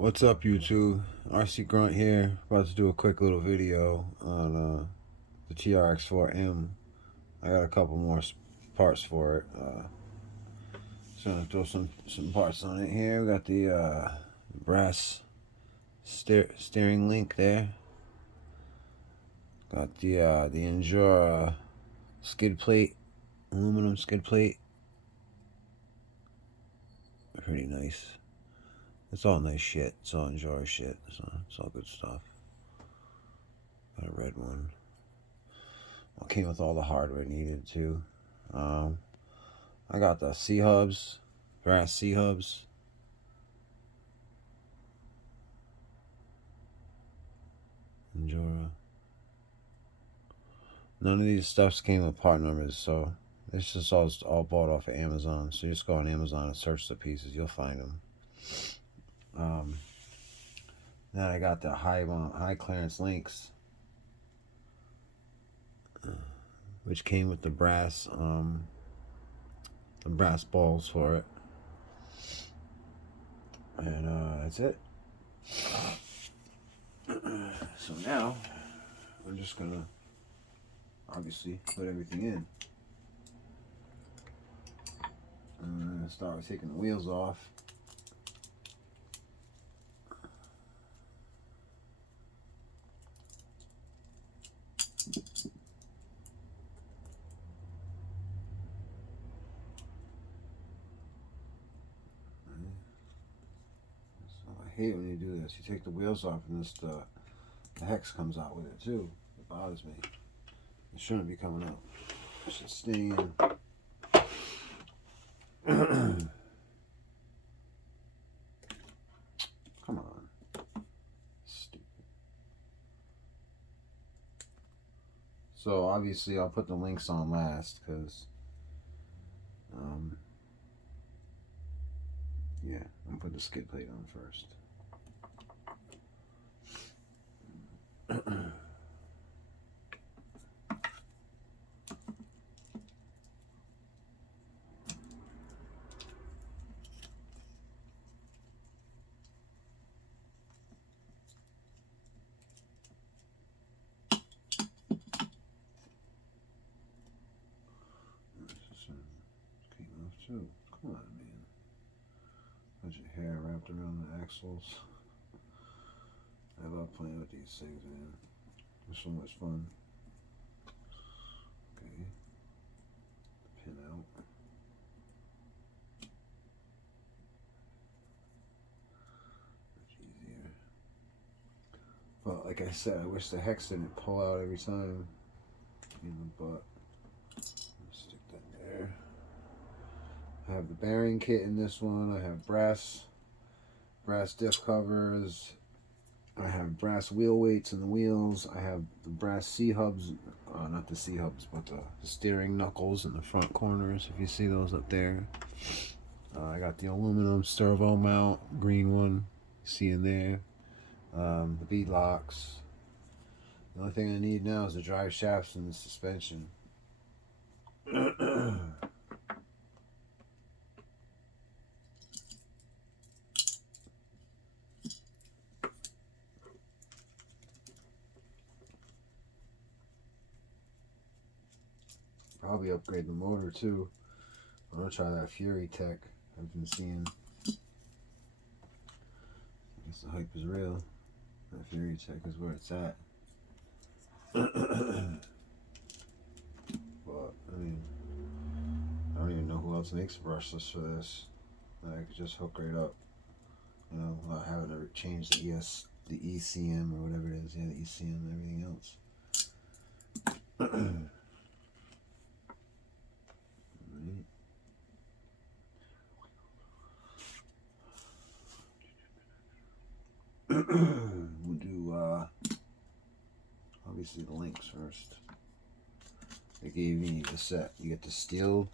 What's up, YouTube? RC Grunt here. About to do a quick little video on the trx4m. I got a couple more parts for it. Just gonna throw some parts on it here. We got the brass steering link there. Got the Endura skid plate, aluminum skid plate. Pretty nice. It's all nice shit. It's all Endura shit. So it's all good stuff. Got a red one. Came with all the hardware needed too. I got the C-hubs, brass C-hubs. Endura. None of these stuffs came with part numbers, so it's just all bought off of Amazon. So you just go on Amazon and search the pieces, you'll find them. Then I got the high clearance links, which came with the brass balls for it, and that's it. So now I'm just gonna obviously put everything in. I'm gonna start with taking the wheels off. I hate when you do this. You take the wheels off and this the hex comes out with it too. It bothers me. It shouldn't be coming out. It should stay in. Come on. Stupid. So obviously I'll put the links on last because yeah, I'm gonna put the skid plate on first. Came off too. Come on, man. Bunch of hair wrapped around the axles. I love playing with these things, man. It's so much fun. Okay. Pin out. Much easier. But like I said, I wish the hex didn't pull out every time in the butt. Stick that there. I have the bearing kit in this one. I have brass diff covers. I have brass wheel weights in the wheels. I have the brass C-hubs, not the C-hubs, but the steering knuckles in the front corners, if you see those up there. I got the aluminum servo mount, green one, see in there. The bead locks. The only thing I need now is the drive shafts and the suspension. Probably upgrade the motor too. I'm gonna try that Fury Tech I've been seeing. I guess the hype is real. That Fury Tech is where it's at. But I mean, I don't even know who else makes brushless for this. That I could just hook right up, you know, without having to change the ECM or whatever it is. Yeah, the ECM and everything else. We'll do obviously the links first. They gave me the set. You get the steel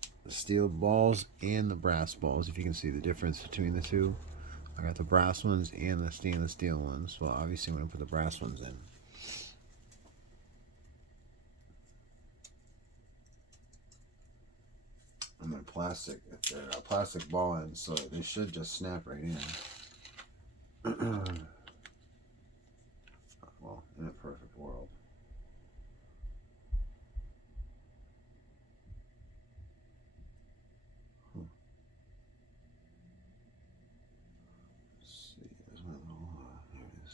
balls and the brass balls. If you can see the difference between the two, I got the brass ones and the stainless steel ones. Well, obviously I'm gonna put the brass ones in. I'm in plastic. They're a plastic ball end, so they should just snap right in. Well, in a perfect world. Let's see, there's my little, there it is.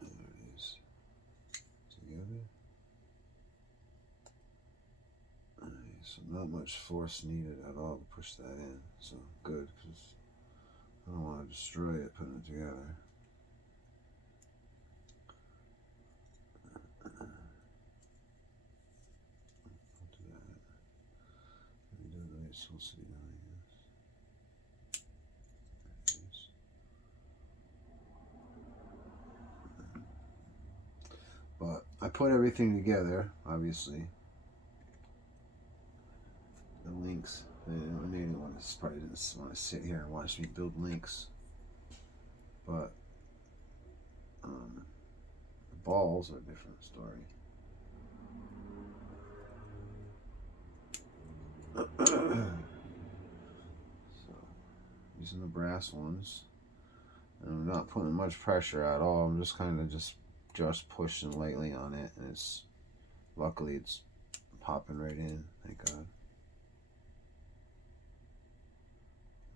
There it is. Together. So not much force needed at all to push that in. So good, because I don't want to destroy it putting it together. I'll do that. Let me do it the way it's supposed to be done, I guess. There it is. But I put everything together, obviously. The links. I didn't want to, probably didn't want to sit here and watch me build links. But the balls are a different story. So using the brass ones, and I'm not putting much pressure at all. I'm just kind of just pushing lightly on it, and it's luckily it's popping right in. Thank God.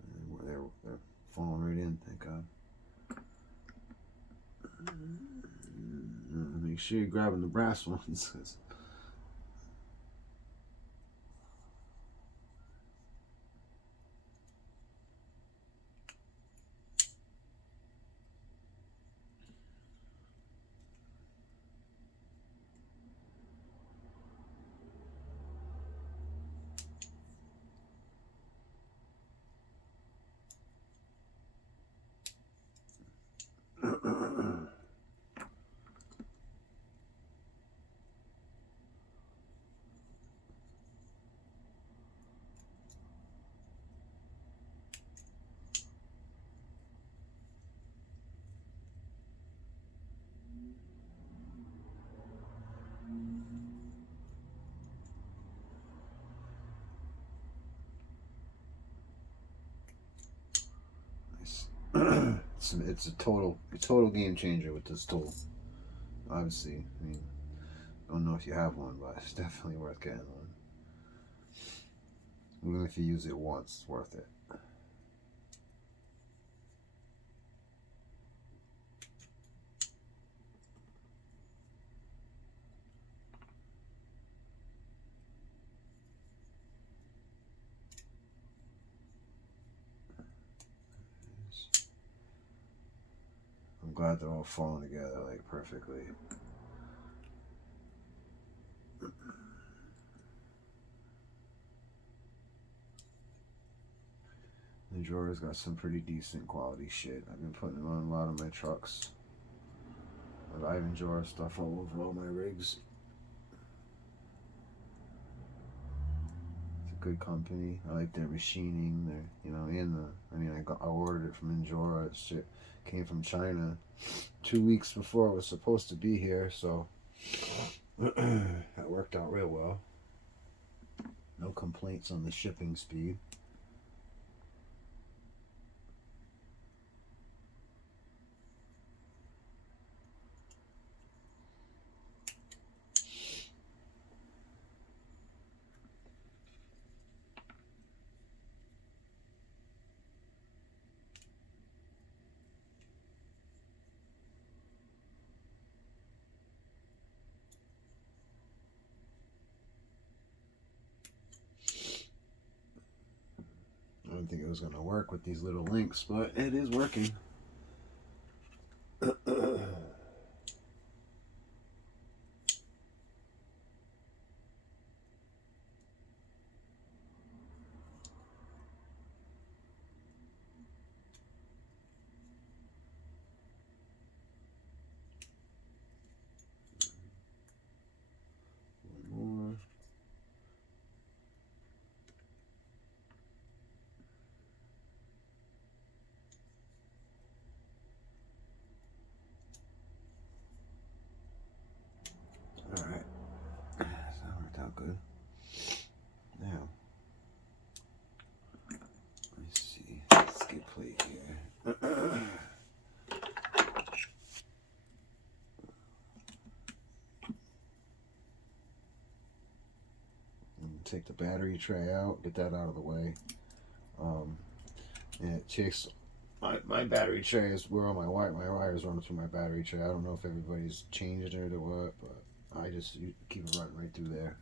And they're falling right in. Thank God. Make sure you're grabbing the brass ones. It's a total game changer with this tool. Obviously, I mean, I don't know if you have one, but it's definitely worth getting one. Even if you use it once, it's worth it. I'm glad they're all falling together like perfectly. The drawer's got some pretty decent quality shit. I've been putting them on a lot of my trucks. I have Ivan drawer stuff all over all my rigs. It's a good company. I like their machining. I ordered it from Injora. Shit came from China 2 weeks before it was supposed to be here, so that worked out real well. No complaints on the shipping speed. I didn't think it was going to work with these little links, but it is working. One more. take the battery tray out, get that out of the way. And it takes my battery tray is where all my wires run through my battery tray. I don't know if everybody's changed it or what, but I just keep it running right through there.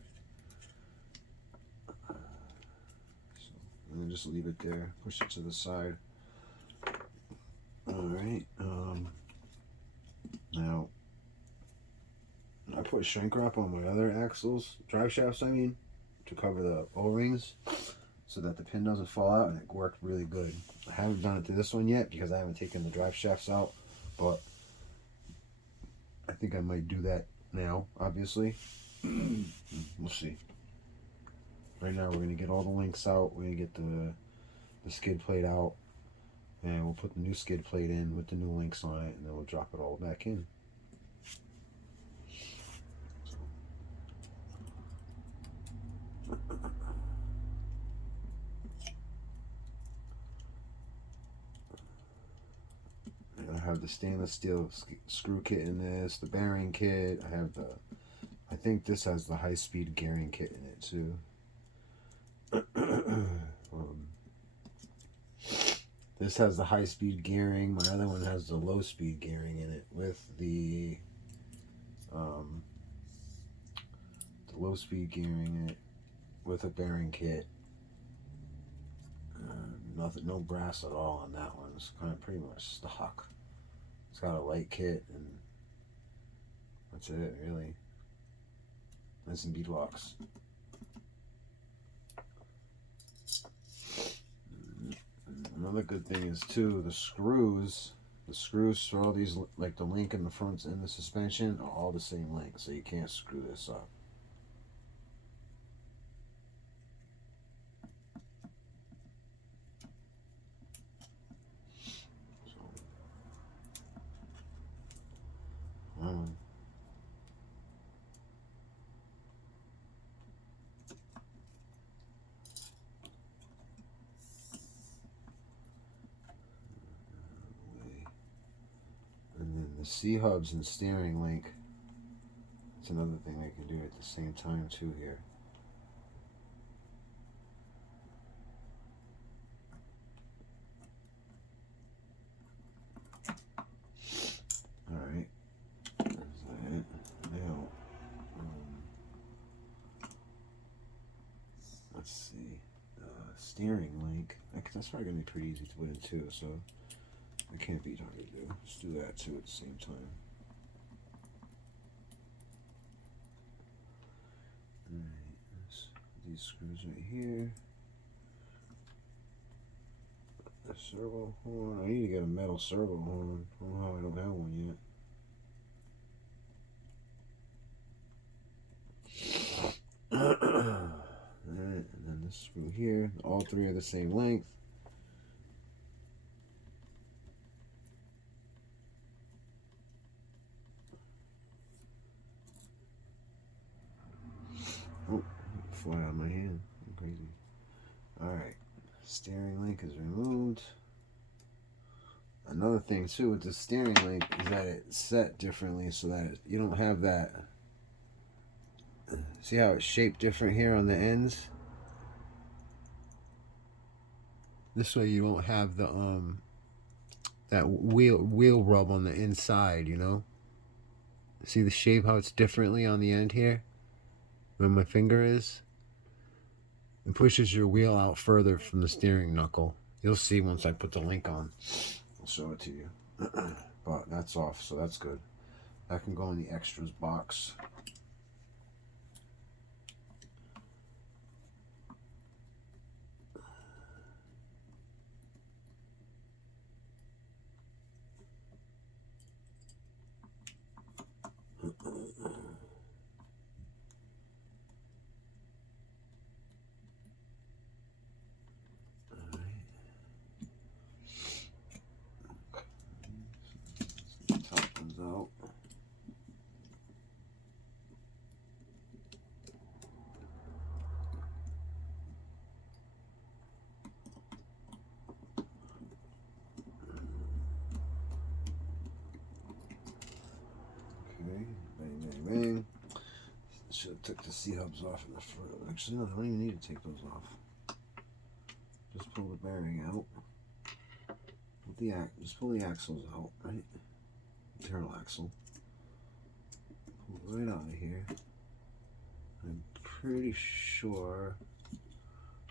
So, and then just leave it there, push it to the side. Alright, now I put shrink wrap on my other axles, drive shafts I mean, to cover the O-rings so that the pin doesn't fall out, and it worked really good. I haven't done it to this one yet because I haven't taken the drive shafts out, but I think I might do that now, obviously. We'll see. Right now we're going to get all the links out, we're going to get the skid plate out, and we'll put the new skid plate in with the new links on it, and then we'll drop it all back in. I have the stainless steel screw kit in this, the bearing kit. I think this has the high-speed gearing kit in it too. This has the high-speed gearing. My other one has the low-speed gearing in it with the low-speed gearing in it with a bearing kit. Nothing, no brass at all on that one. It's kind of pretty much stock. It's got a light kit, and that's it, really. And some beadlocks. Another good thing is too, the screws for all these, like the link in the front and the suspension, are all the same length, so you can't screw this up. And then the C-hubs and steering link, it's another thing they can do at the same time too here. Alright, there's that. Now, let's see, steering link, that's probably going to be pretty easy to put in too, so it can't be hard to do. Let's do that too at the same time. Alright, these screws right here. The servo horn. I need to get a metal servo horn. I don't know how I don't have one yet. And then this screw here. All three are the same length. Oh, fly out of my hand. I'm crazy. Alright. Steering link is removed. Another thing too with the steering link is that it's set differently so that you don't have that. See how it's shaped different here on the ends? This way you won't have the that wheel rub on the inside, you know? See the shape, how it's differently on the end here? Where my finger is? It pushes your wheel out further from the steering knuckle. You'll see once I put the link on. I'll show it to you. But that's off, so that's good. That can go in the extras box. Out. should have took the C-hubs off in the front. Actually, no, I don't even need to take those off. Just pull the bearing out. Just pull the axles out, right? Internal axle. Pull it right out of here. I'm pretty sure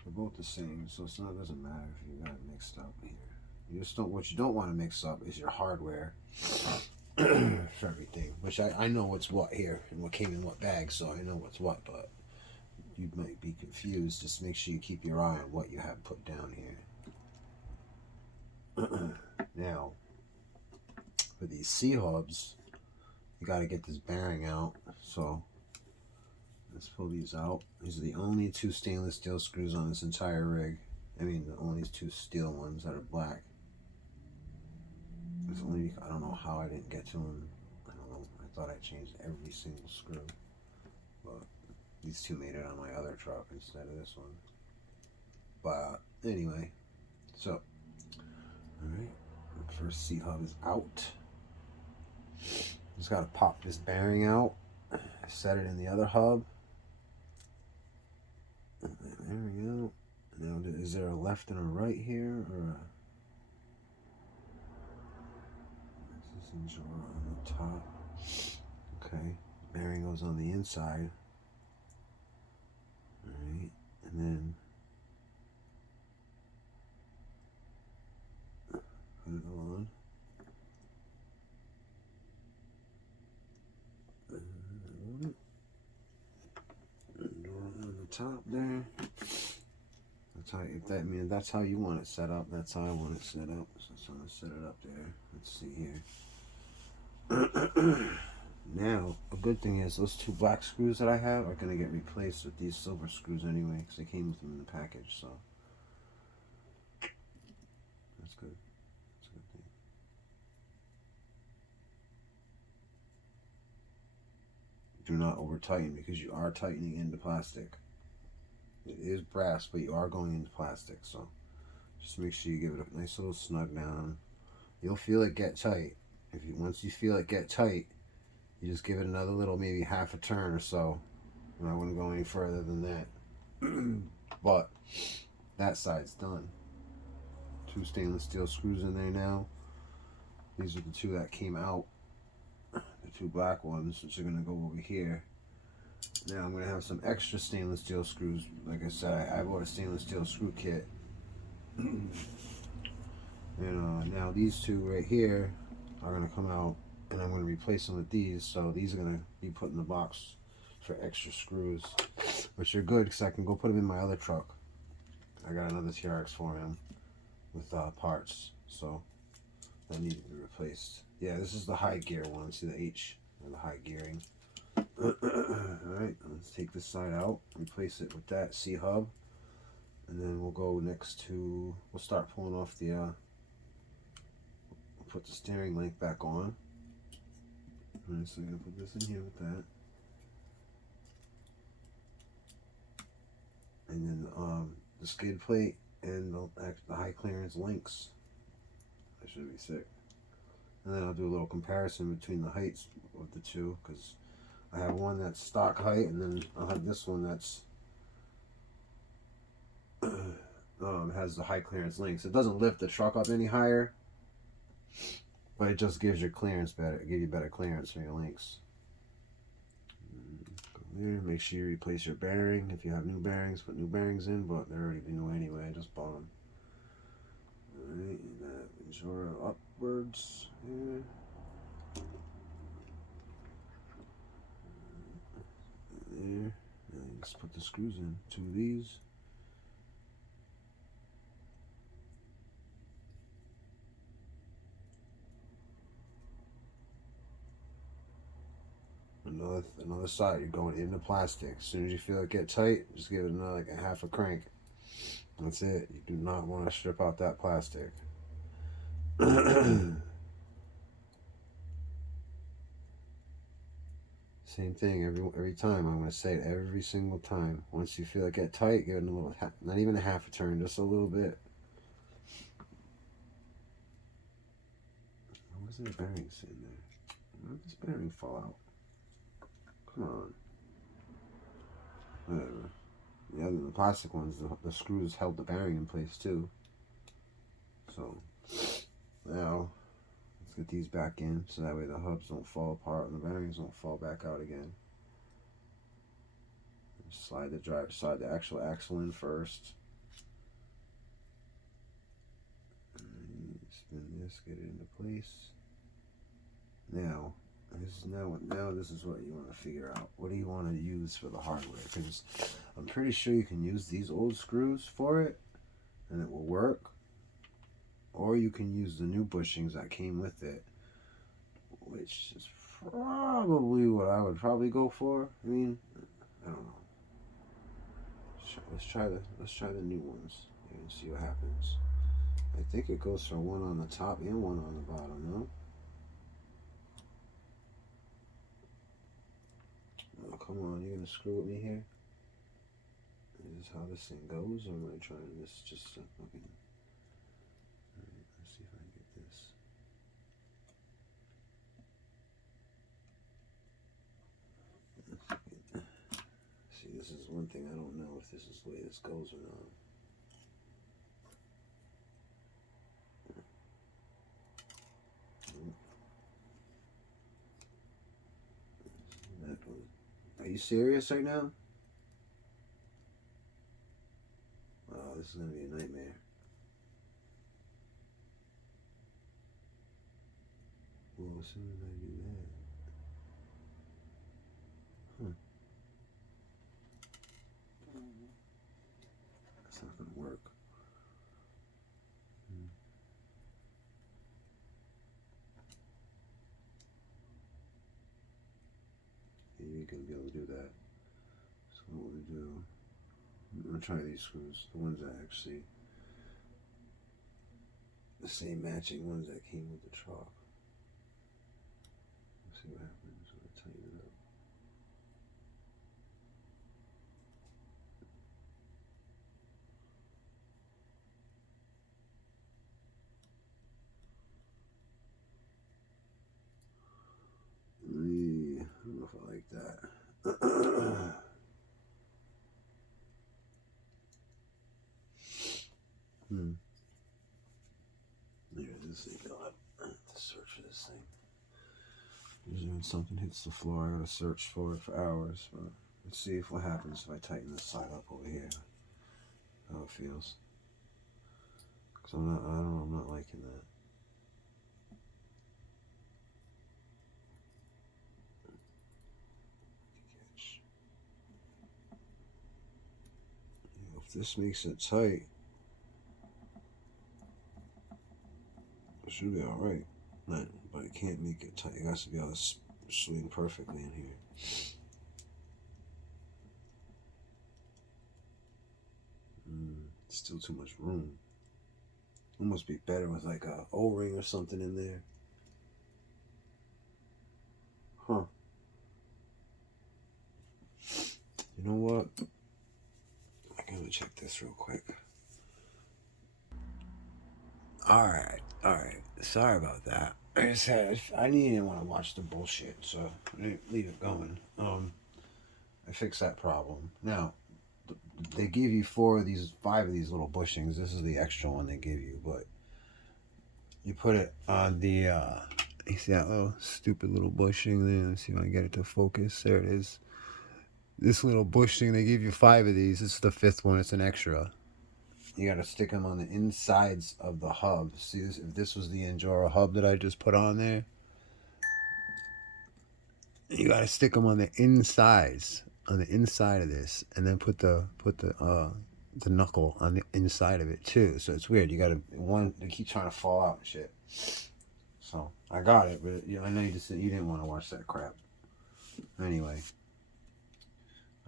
they're both the same, so it doesn't matter if you got it mixed up here. You just don't. What you don't want to mix up is your hardware for everything. Which I know what's what here and what came in what bag, so I know what's what. But you might be confused. Just make sure you keep your eye on what you have put down here. Now, for these C-hubs, you got to get this bearing out. So let's pull these out. These are the only two stainless steel screws on this entire rig. I mean, the only two steel ones that are black. It's only, I don't know how I didn't get to them. I don't know. I thought I changed every single screw, but these two made it on my other truck instead of this one. But anyway, so all right, the first C-hub is out. Just gotta pop this bearing out, set it in the other hub. There we go. Now, is there a left and a right here, or this is drawer on the top? Okay, bearing goes on the inside. All right, and then put it on. On the top there. That's how, if that means that's how you want it set up. That's how I want it set up. So I'm gonna set it up there. Let's see here. Now, a good thing is those two black screws that I have are gonna get replaced with these silver screws anyway, because they came with them in the package. So that's good. That's a good thing. Do not over tighten, because you are tightening into plastic. It is brass, but you are going into plastic, so just make sure you give it a nice little snug down. You'll feel it get tight. Once you feel it get tight, you just give it another little, maybe half a turn or so. And I wouldn't go any further than that. But that side's done. Two stainless steel screws in there now. These are the two that came out. The two black ones, which are going to go over here. Now I'm going to have some extra stainless steel screws. Like I said, I bought a stainless steel screw kit. And now these two right here are going to come out, and I'm going to replace them with these. So these are going to be put in the box for extra screws, which are good because I can go put them in my other truck. I got another trx4m with parts, so that needed to be replaced. Yeah, this is the high gear one. See the H, or the high gearing. Alright, let's take this side out, replace it with that C-hub, and then we'll go next to, we'll start pulling off the, we'll put the steering link back on. Alright, so I'm going to put this in here with that. And then the skid plate and the high clearance links. That should be sick. And then I'll do a little comparison between the heights of the two, because I have one that's stock height, and then I'll have this one that's has the high clearance links. It doesn't lift the truck up any higher, but it just gives your clearance better. Give you better clearance for your links. Go there. Make sure you replace your bearing. If you have new bearings, put new bearings in, but they're already new anyway. I just bought them. Alright, that ensure upwards here. There. Now you just put the screws in. Two of these. Another side, you're going into plastic. As soon as you feel it get tight, just give it another, like a half a crank. That's it. You do not want to strip out that plastic. Same thing every time. I'm going to say it every single time. Once you feel it get tight, give it a little, not even a half a turn, just a little bit. Where's the bearing sitting there? Where did this bearing fall out? Come on. whatever. The plastic ones, the screws held the bearing in place too. So now let's get these back in so that way the hubs don't fall apart and the bearings don't fall back out again. Slide the actual axle in first. And spin this, get it into place. Now this is what you want to figure out. What do you want to use for the hardware? Because I'm pretty sure you can use these old screws for it and it will work. Or you can use the new bushings that came with it, which is probably what I would probably go for. I mean, I don't know. Let's try the new ones and see what happens. I think it goes for one on the top and one on the bottom, no? Oh, come on, you're gonna screw with me here? Is this how this thing goes, or am I trying this just to fucking... Alright, let's see if I can get this. See, this is one thing I don't know if this is the way this goes or not. Are you serious right now? Oh, this is gonna be a nightmare. Well, as soon as I do that, that's not gonna work. You ain't gonna be able to do that. So what we do? I'm gonna try these screws, the ones that actually, the same matching ones that came with the truck. Let's see what happens when I tighten it up. I don't know if I like that. Here, this thing. I have to search for this thing. Usually when something hits the floor, I gotta search for it for hours. But let's see if what happens if I tighten this side up over here. How it feels. Cause I'm not liking that. If this makes it tight, it should be alright. But it can't make it tight. It has to be able to swing perfectly in here. Still too much room. It must be better with like a O-ring or something in there. Huh. You know what? I gotta check this real quick. Alright. Sorry about that. Like I said, I didn't want to watch the bullshit, so I didn't leave it going. I fixed that problem. Now, they give you 5 of these little bushings. This is the extra one they give you, but you put it on the, you see that little stupid little bushing there? Let's see if I can get it to focus. There it is. This little bushing, they give you 5 of these. This is the 5th one. It's an extra. You got to stick them on the insides of the hub. See, this, if this was the Endura hub that I just put on there, you got to stick them on the insides, on the inside of this, and then put the knuckle on the inside of it too. So it's weird. You got to they keep trying to fall out and shit. So I got it, but I know you didn't want to watch that crap. Anyway,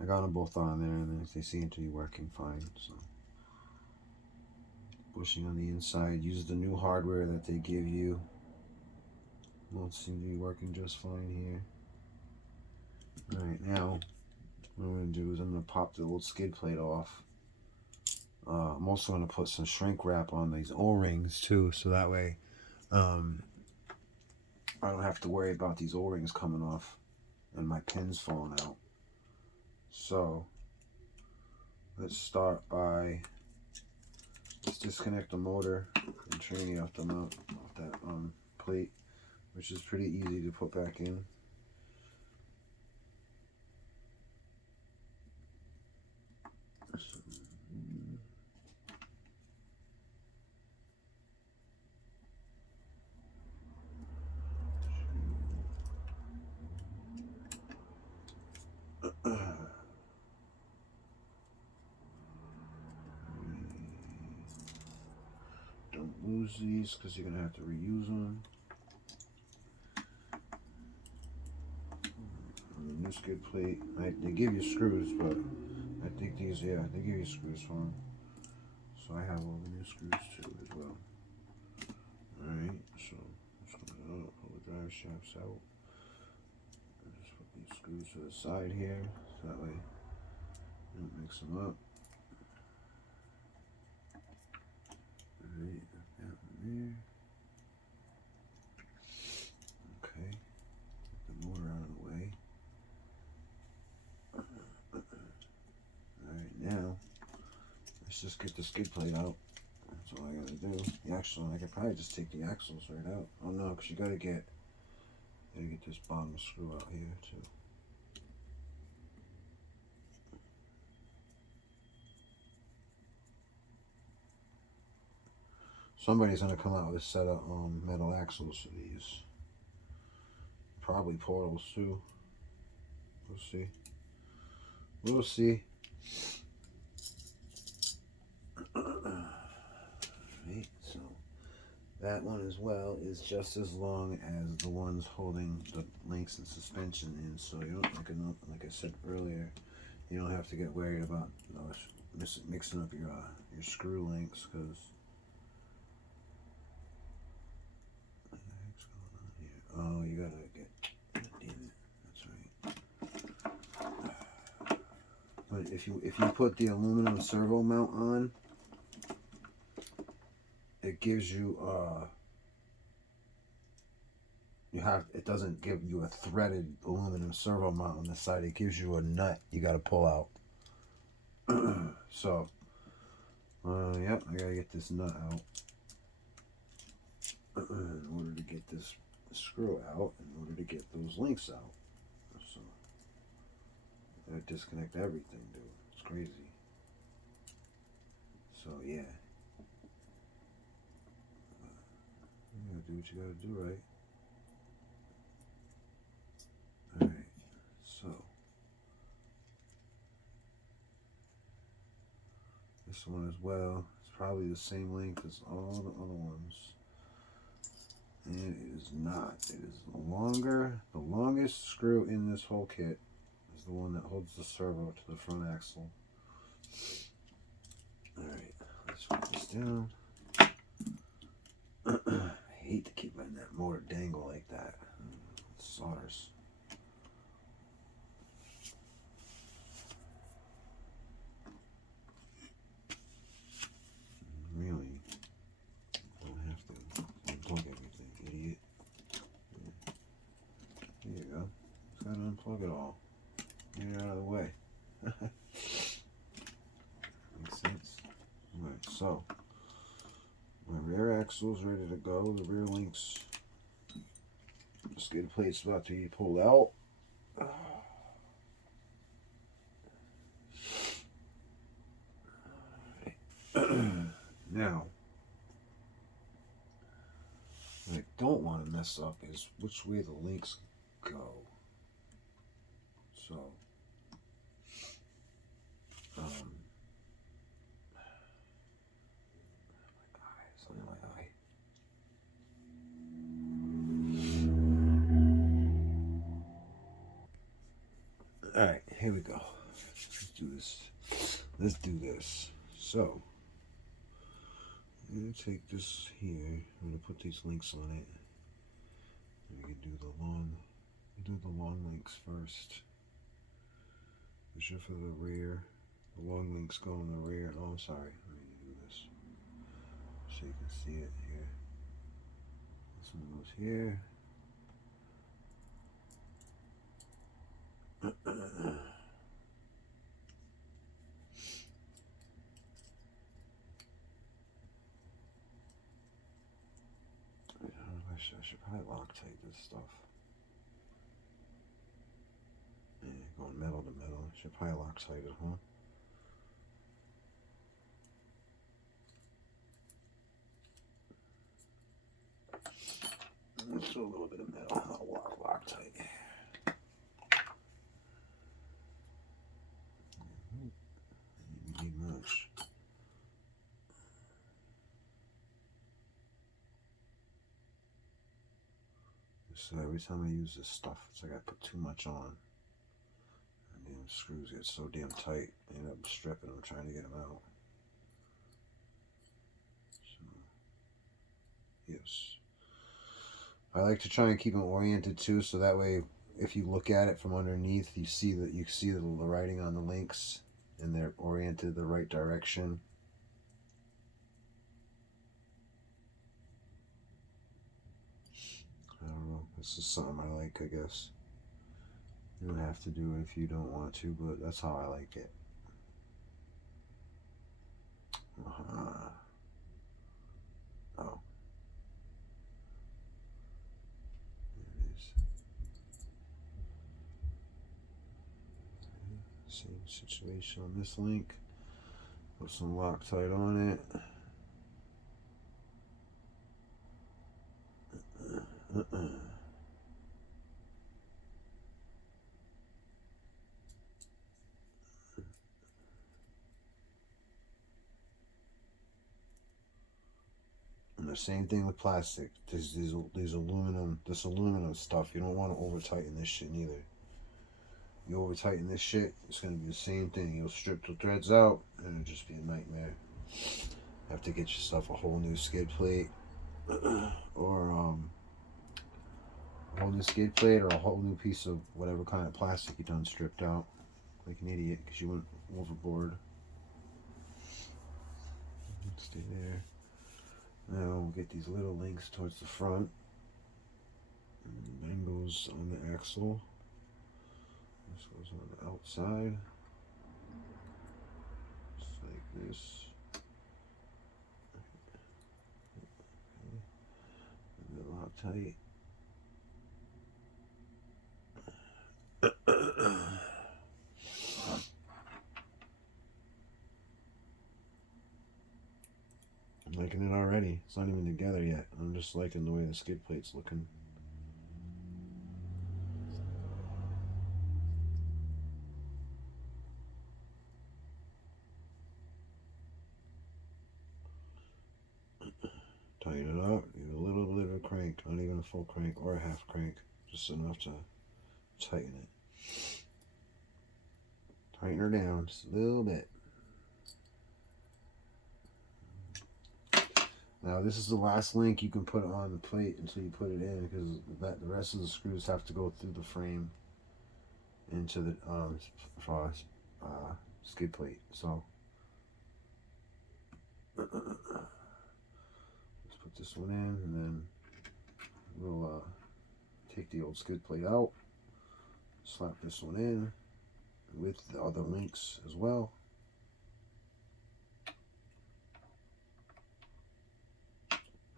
I got them both on there, and they seem to be working fine. So. Bushing on the inside. Use the new hardware that they give you. Won't seem to be working just fine here. Alright, now what I'm going to do is I'm going to pop the old skid plate off. I'm also going to put some shrink wrap on these O-rings too, so that way I don't have to worry about these O-rings coming off and my pins falling out. So let's start by, let's disconnect the motor and tranny off the mount, off that plate, which is pretty easy to put back in. Don't lose these because you're gonna have to reuse them. The new skid plate, they give you screws, but I think these, yeah, they give you screws for them. So I have all the new screws too as well. Alright, so just gonna pull the drive shafts out. Just put these screws to the side here, so that way you don't mix them up. Alright, that one there. Okay, get the motor out of the way. Alright, now let's just get the skid plate out. That's all I gotta do. The axle, I could probably just take the axles right out. Oh no, because you gotta get this bottom screw out here too. Somebody's gonna come out with a set of metal axles for these. Probably portals too. We'll see. We'll see. Right, so that one as well is just as long as the ones holding the links and suspension in. So you don't, like I said earlier, you don't have to get worried about mixing up your screw links, because what the heck's going on here? Oh, you gotta get. Damn it, that's right. But if you put the aluminum servo mount on, it gives you it doesn't give you a threaded aluminum servo mount on the side. It gives you a nut you got to pull out. So yep, I gotta get this nut out in order to get this screw out, in order to get those links out. So I gotta disconnect everything, dude. It's crazy. So yeah, you gotta do what you gotta do, right? Alright, so this one as well, it's probably the same length as all the other ones. And it is not. It is longer. The longest screw in this whole kit is the one that holds the servo to the front axle. Alright, let's put this down. I hate to keep letting that motor dangle like that. It solders. Really, don't have to unplug everything, idiot. There you go. Just gotta unplug it all. Get it out of the way. Makes sense? Alright, so my rear axle's ready to go. The rear links, the skid plate's about to be pulled out. Now, what I don't want to mess up is which way the links go. So, alright, here we go. Let's do this. Let's do this. So, I'm going to take this here. I'm going to put these links on it. And we can do the long links first. This is for the rear. The long links go in the rear. Oh, I'm sorry. Let me do this so you can see it here. This one goes here. I should probably Loctite this stuff. Yeah, going metal to metal. I should probably Loctite it, huh? Let's do a little bit of metal. I'll Loctite. Didn't need much. So every time I use this stuff, it's like I put too much on. And the screws get so damn tight, I end up stripping them trying to get them out. So, yes. I like to try and keep them oriented too, so that way if you look at it from underneath, you see the writing on the links and they're oriented the right direction. I don't know. This is something I like, I guess. You don't have to do it if you don't want to, but that's how I like it. Oh. There it is. Same situation on this link. Put some Loctite on it. And the same thing with plastic. This aluminum stuff. You don't want to over tighten this shit neither. You over tighten this shit, it's gonna be the same thing. You'll strip the threads out, and it'll just be a nightmare. Have to get yourself a whole new skid plate, or a whole new skid plate, or a whole new piece of whatever kind of plastic you done stripped out, like an idiot, because you went overboard. Stay there. Now we'll get these little links towards the front, and then goes on the axle. This goes on the outside, just like this. Okay. A lot tight. I'm liking it already. It's not even together yet. I'm just liking the way the skid plate's looking. Tighten it up. Give it a little bit of a crank. Not even a full crank or a half crank. Just enough to tighten it. Tighten her down just a little bit. Now this is the last link you can put on the plate until you put it in, because the rest of the screws have to go through the frame into the skid plate. So let's put this one in, and then we'll take the old skid plate out, slap this one in with the other links as well.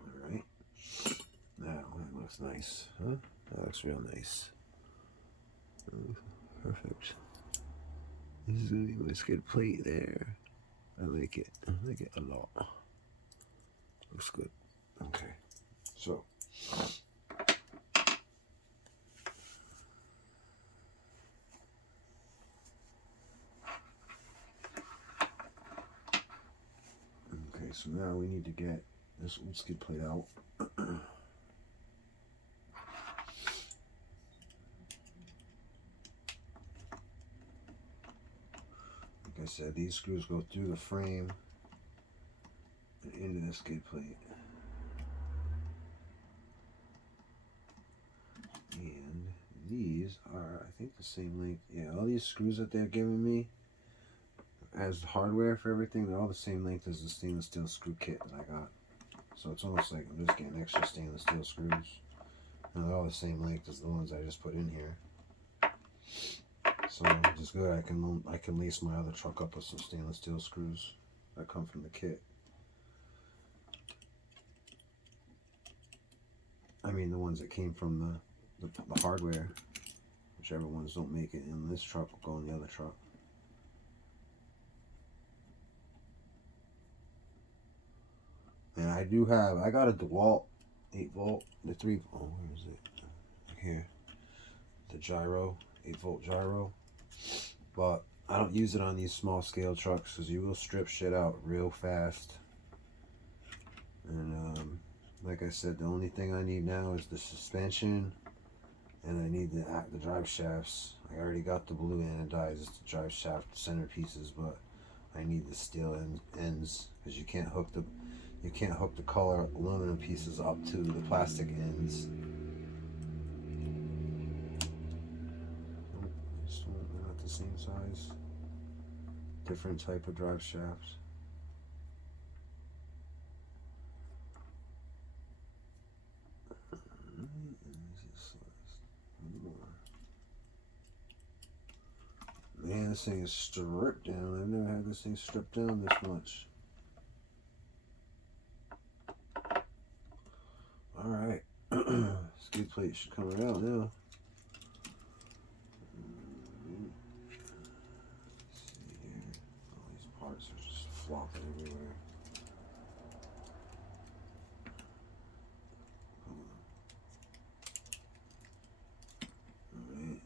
Alright, now that looks nice, huh? That looks real nice. Perfect. This is gonna be my skid plate there. I like it. I like it a lot. Looks good. Okay, so so now we need to get this old skid plate out. Like I said, these screws go through the frame and into the skid plate. And these are, I think, the same length. Yeah, all these screws that they're giving me as hardware for everything, they're all the same length as the stainless steel screw kit that I got. So it's almost like I'm just getting extra stainless steel screws. And they're all the same length as the ones I just put in here. So which is good. I can lace my other truck up with some stainless steel screws that come from the kit. mean the ones that came from the hardware. Whichever ones don't make it in this truck will go in the other truck. And I got a DeWalt 8-volt, the 3, oh, where is it? Here. The gyro, 8-volt gyro. But I don't use it on these small scale trucks because you will strip shit out real fast. And like I said, the only thing I need now is the suspension, and I need the drive shafts. I already got the blue anodized drive shaft centerpieces, but I need the steel ends because you can't hook the color aluminum pieces up to the plastic ends. They're not the same size. Different type of drive shafts. Man, this thing is stripped down. I've never had this thing stripped down this much. Alright. Skid plate should come out now. Let's see here. All these parts are just flopping everywhere. Alright.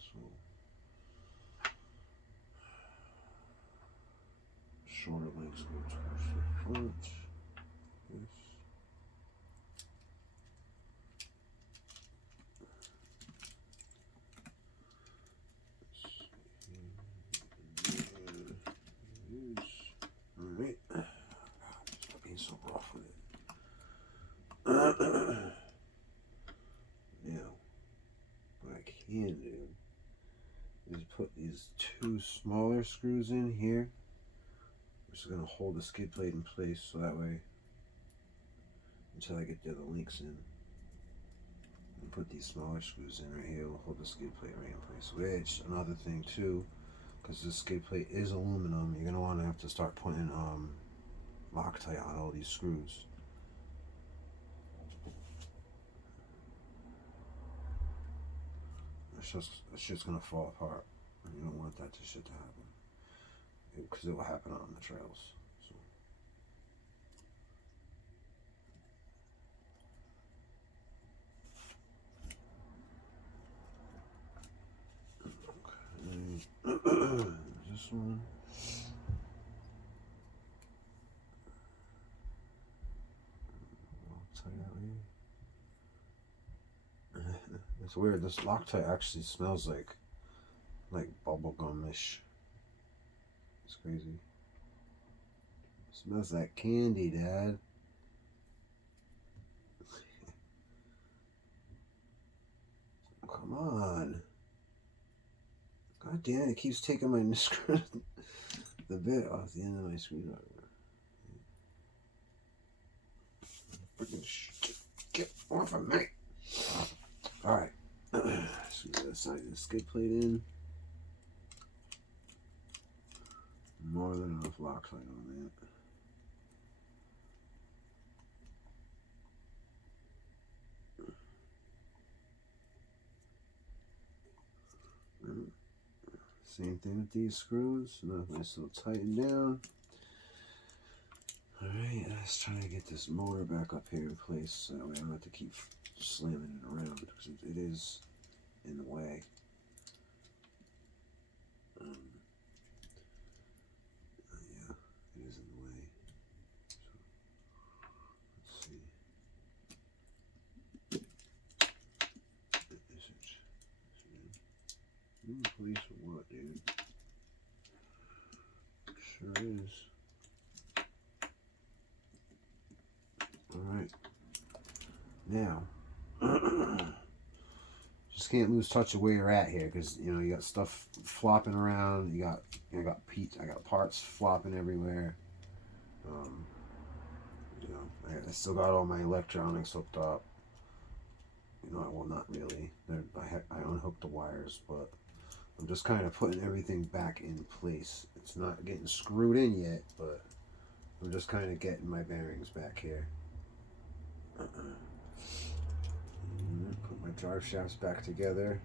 So shorter lengths go towards the front. This. Alright. Stop being so rough with it. Now, what I can do is put these 2 smaller screws in here, which is going to hold the skid plate in place, so that way, until I get the other links in, and put these smaller screws in right here, will hold the skid plate right in place. Which, another thing too, because this skid plate is aluminum, you're going to want to have to start putting Loctite on all these screws. It's just going to fall apart. And you don't want that shit to happen. Because it will happen on the trails. So. Okay. This one. It's weird. This Loctite actually smells like bubblegum-ish. It's crazy. It smells like candy, Dad. Come on. God damn it, it keeps taking my the bit off the end of my screwdriver. Freaking shit. Get off of me. Alright. So we gotta slide the skid plate in. More than enough Loctite on that. Same thing with these screws. Nice little tighten down. Alright, let's try to get this motor back up here in place so that way I don't have to keep slamming it around because it is in the way. Yeah, it is in the way. So, let's see. Police or what, dude? Sure is. Alright. Now, just can't lose touch of where you're at here because you know you got stuff flopping around. I got parts flopping everywhere. You know, I still got all my electronics hooked up. You know, well, not really. I unhooked the wires, but I'm just kind of putting everything back in place. It's not getting screwed in yet, but I'm just kind of getting my bearings back here. Put my drive shafts back together,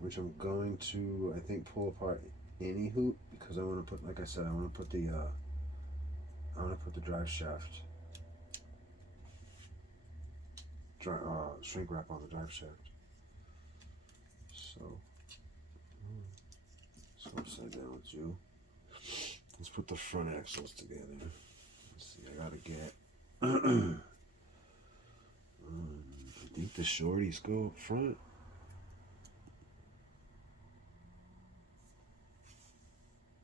which I'm going to, I think, pull apart any hoop because I want to put, like I said, I want to put the drive shaft, shrink wrap on the drive shaft. So, upside down with you. Let's put the front axles together. Let's see, I gotta get. I think the shorties go up front.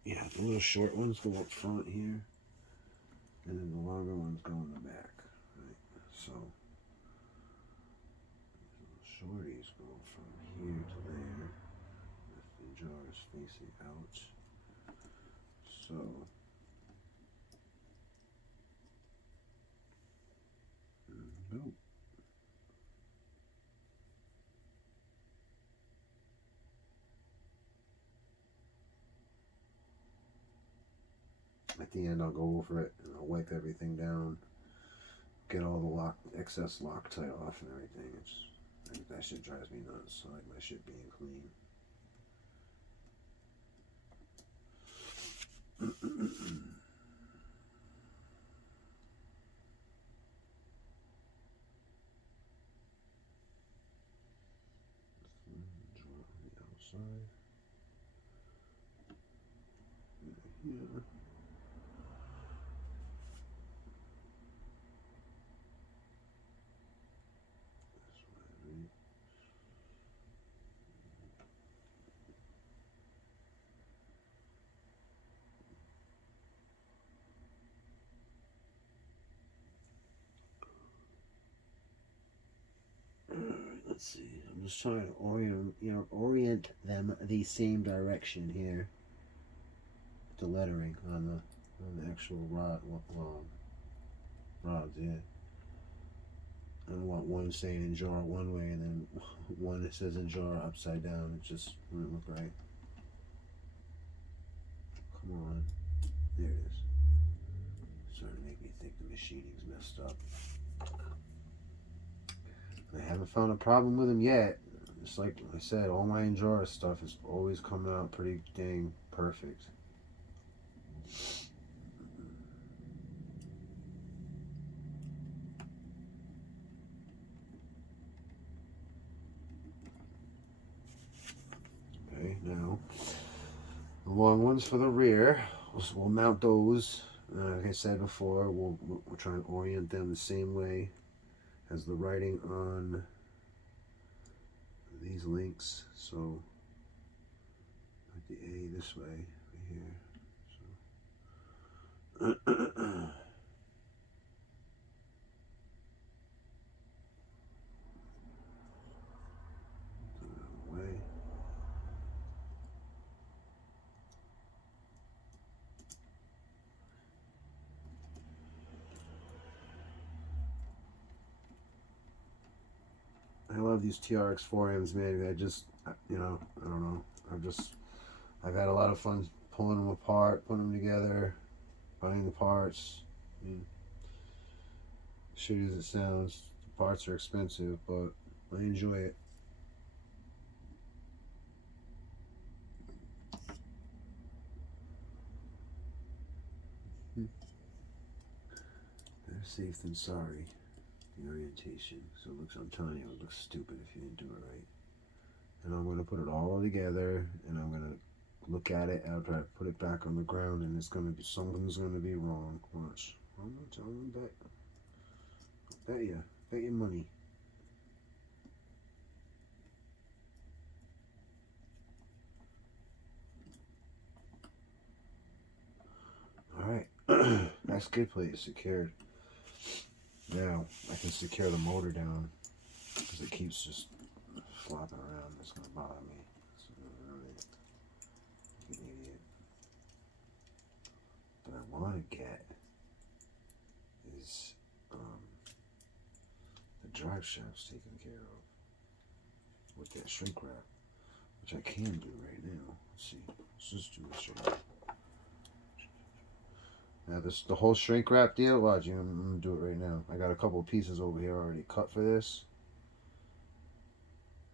Yeah, the little short ones go up front here, and then the longer ones go in the back. Right, so shorties go from here to there. The jar is facing out. So boom. At the end, I'll go over it and I'll wipe everything down, get all the excess Loctite off and everything. That shit drives me nuts. I like my shit being clean. Draw on the outside. Yeah. Let's see. I'm just trying to orient them the same direction here. The lettering on the actual rods, yeah. I don't want one saying in jar one way and then one that says in jar upside down. It just wouldn't look right. Come on. There it is. Starting to make me think the machining's messed up. I haven't found a problem with them yet. Just like I said, all my Endura stuff is always coming out pretty dang perfect. Okay, now the long ones for the rear, we'll mount those. Like I said before, we'll try and orient them the same way as the writing on these links. So put the A this way right here. So way. I love these trx4m's, man. I don't know. I've had a lot of fun pulling them apart, putting them together, buying the parts. I mean, shitty as it sounds, the parts are expensive, but I enjoy it. Better safe than sorry. The orientation. So I'm telling you, it looks stupid if you didn't do it right. And I'm going to put it all together, and I'm going to look at it after I put it back on the ground, and something's going to be wrong. Watch. I'm not telling you, bet you money. Alright, that's good plate is secured. Now, I can secure the motor down, because it keeps just flopping around. It's going to bother me. An idiot. What I want to get is the drive shafts taken care of with that shrink wrap. which I can do right now. Let's see. Let's just do this right now. Now the whole shrink wrap deal. Watch, I'm gonna do it right now. I got a couple of pieces over here already cut for this.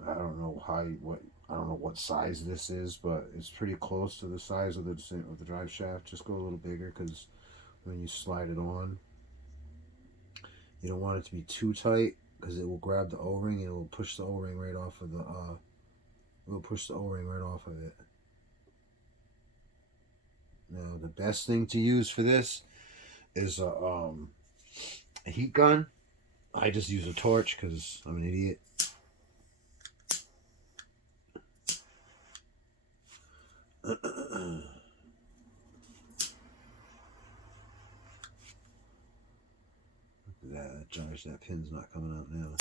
I don't know I don't know what size this is, but it's pretty close to the size of the drive shaft. Just go a little bigger because when you slide it on, you don't want it to be too tight because it will grab the O-ring and it will push the O-ring right off of the it. Now the best thing to use for this is a heat gun. I just use a torch because I'm an idiot. Look at that, Josh, that pin's not coming out now.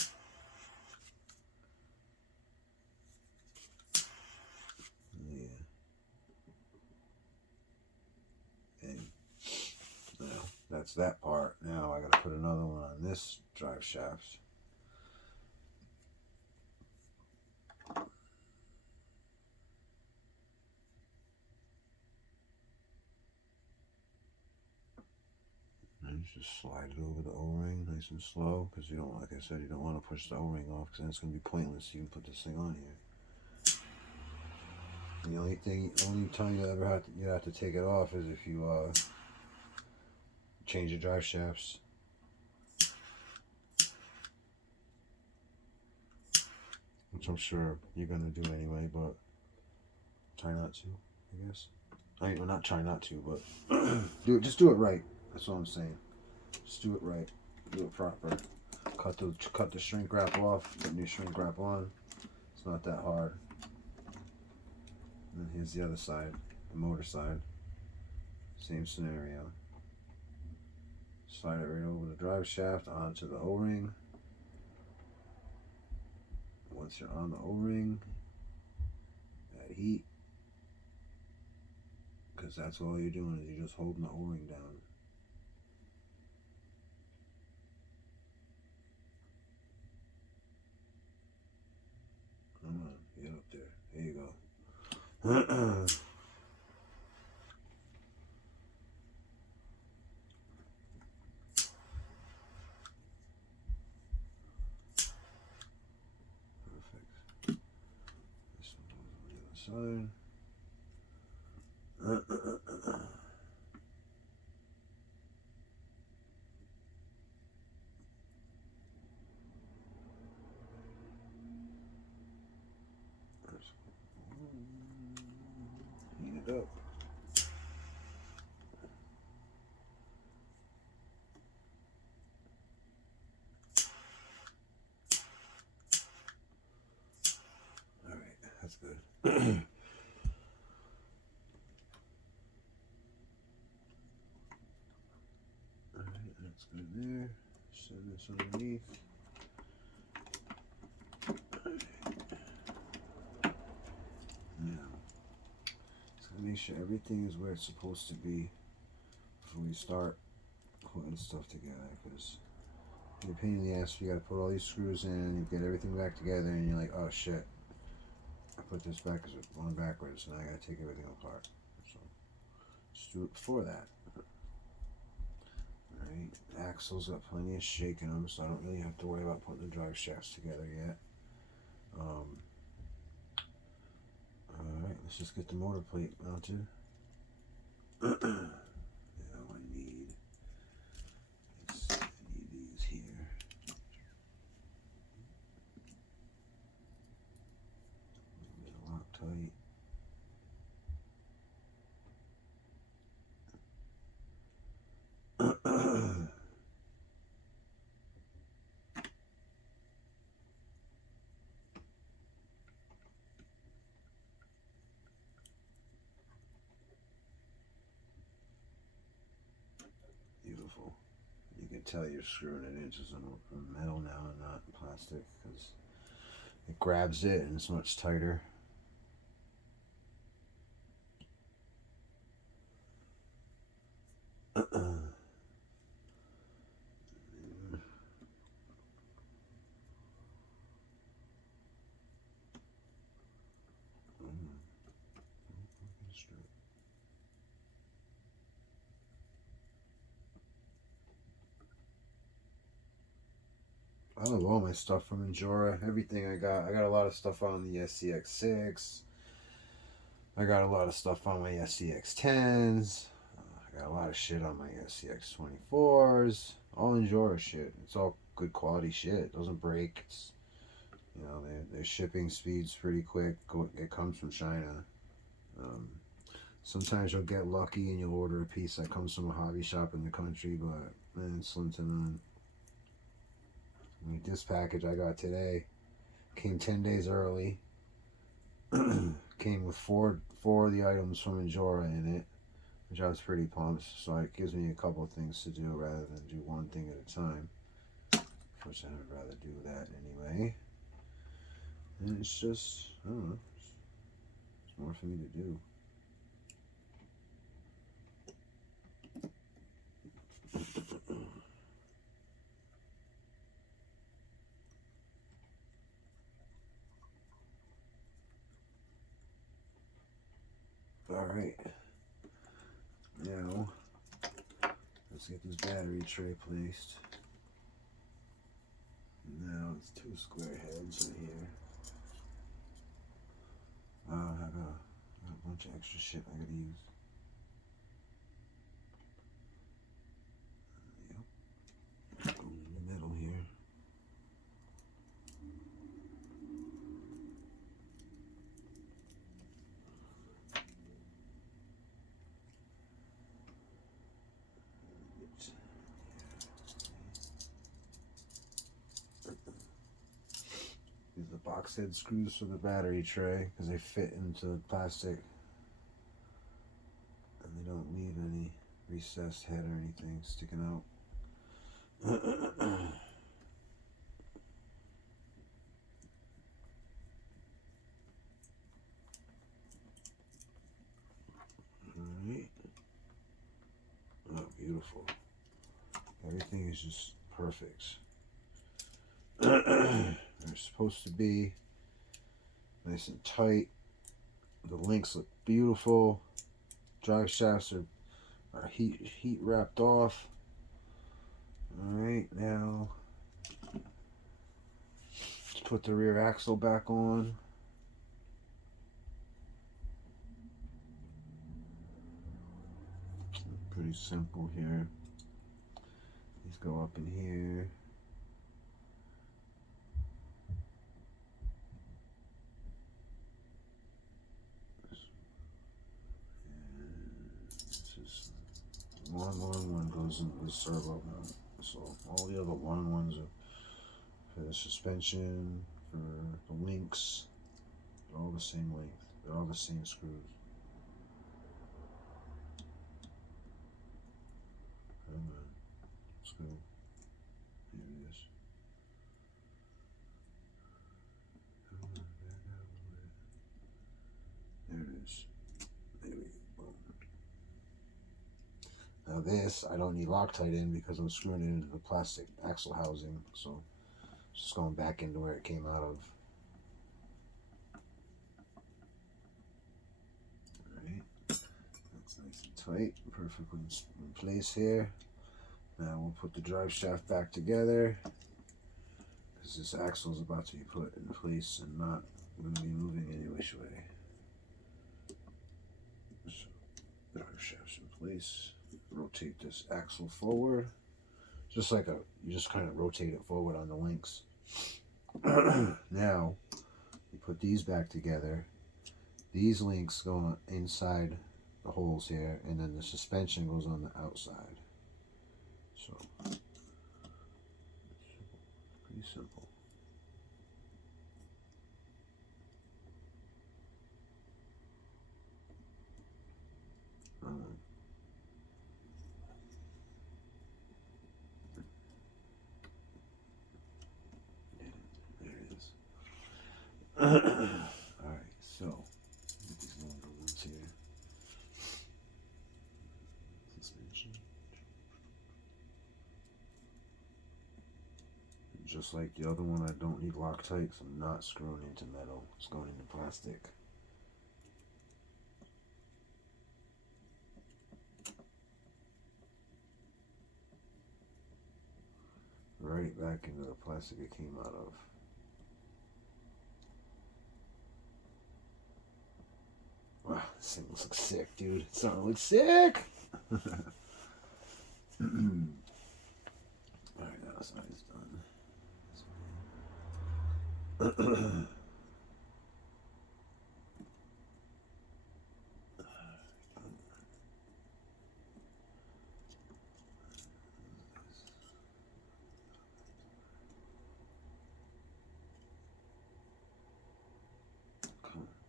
Yeah. And now that's that part. Now I gotta put another one on this drive shaft. And just slide it over the O-ring nice and slow because you don't, like I said, you don't want to push the O-ring off because then it's going to be pointless. You can put this thing on here. The only time you have to take it off is if you change your drive shafts. Which I'm sure you're going to do anyway, but try not to, I guess. Well, not try not to, but just do it right. That's all I'm saying. Just do it right. Do it proper. Cut the shrink wrap off. Put new shrink wrap on. It's not that hard. And then here's the other side, the motor side. Same scenario. Slide it right over the drive shaft onto the O-ring. Once you're on the O-ring, add heat. Because that's all you're doing is you're just holding the O-ring down. Come on, get up there. There you go. Perfect. This one goes on the other side. Heat it up. Alright, that's good. Alright, that's good there. Set this underneath. Now, just gotta make sure everything is where it's supposed to be before we start putting stuff together, because you're a pain in the ass. You gotta put all these screws in, you get everything back together, and you're like, oh shit, I put this back because it's going backwards, and I gotta take everything apart. So just do it before that. Alright, axle's got plenty of shake in them, so I don't really have to worry about putting the drive shafts together yet. Alright, let's just get the motor plate mounted. Now I need these here. Get a Loctite. Beautiful. You can tell you're screwing it into some metal now and not plastic because it grabs it and it's much tighter. I love all my stuff from Enjora. Everything I got a lot of stuff on the SCX6. I got a lot of stuff on my SCX10s. I got a lot of shit on my SCX24s. All Enjora shit. It's all good quality shit. It doesn't break. It's, you know, their shipping speed's pretty quick. It comes from China. Sometimes you'll get lucky and you'll order a piece that comes from a hobby shop in the country, but man, slim to none. I mean, this package I got today came 10 days early. Came with four of the items from Enjora in it, which I was pretty pumped. So it gives me a couple of things to do rather than do one thing at a time. Which I would rather do that anyway. And it's just, I don't know, it's more for me to do. Alright, now let's get this battery tray placed. Now it's 2 square heads right here. I got a bunch of extra shit I gotta use. Yep. Go in the middle here. These are the box head screws for the battery tray because they fit into the plastic and they don't leave any recessed head or anything sticking out. Alright. Oh, beautiful. Everything is just perfect. They're supposed to be nice and tight. The links look beautiful. Drive shafts are heat wrapped off. Alright, now let's put the rear axle back on. Pretty simple here. These go up in here. Long one goes into the servo mount. So all the other long ones are for the suspension, for the links. They're all the same length. They're all the same screws. Come on. Let's go. Here it is. Come on, back out a little bit. There it is. There we go. Now this, I don't need Loctite in because I'm screwing it into the plastic axle housing, so it's just going back into where it came out of. Alright, that's nice and tight, perfectly in place here. Now we'll put the drive shaft back together because this axle is about to be put in place and not going to be moving any which way. So, drive shaft's in place. Rotate this axle forward, just like you just kind of rotate it forward on the links. Now you put these back together. These links go inside the holes here, and then the suspension goes on the outside. So pretty simple. Alright, so get these longer ones here. Suspension. Just like the other one, I don't need Loctite, so I'm not screwing into metal. It's going into plastic. Right, right back into the plastic it came out of. Wow, this thing looks sick, dude. It's starting to look sick! Alright, that side is done.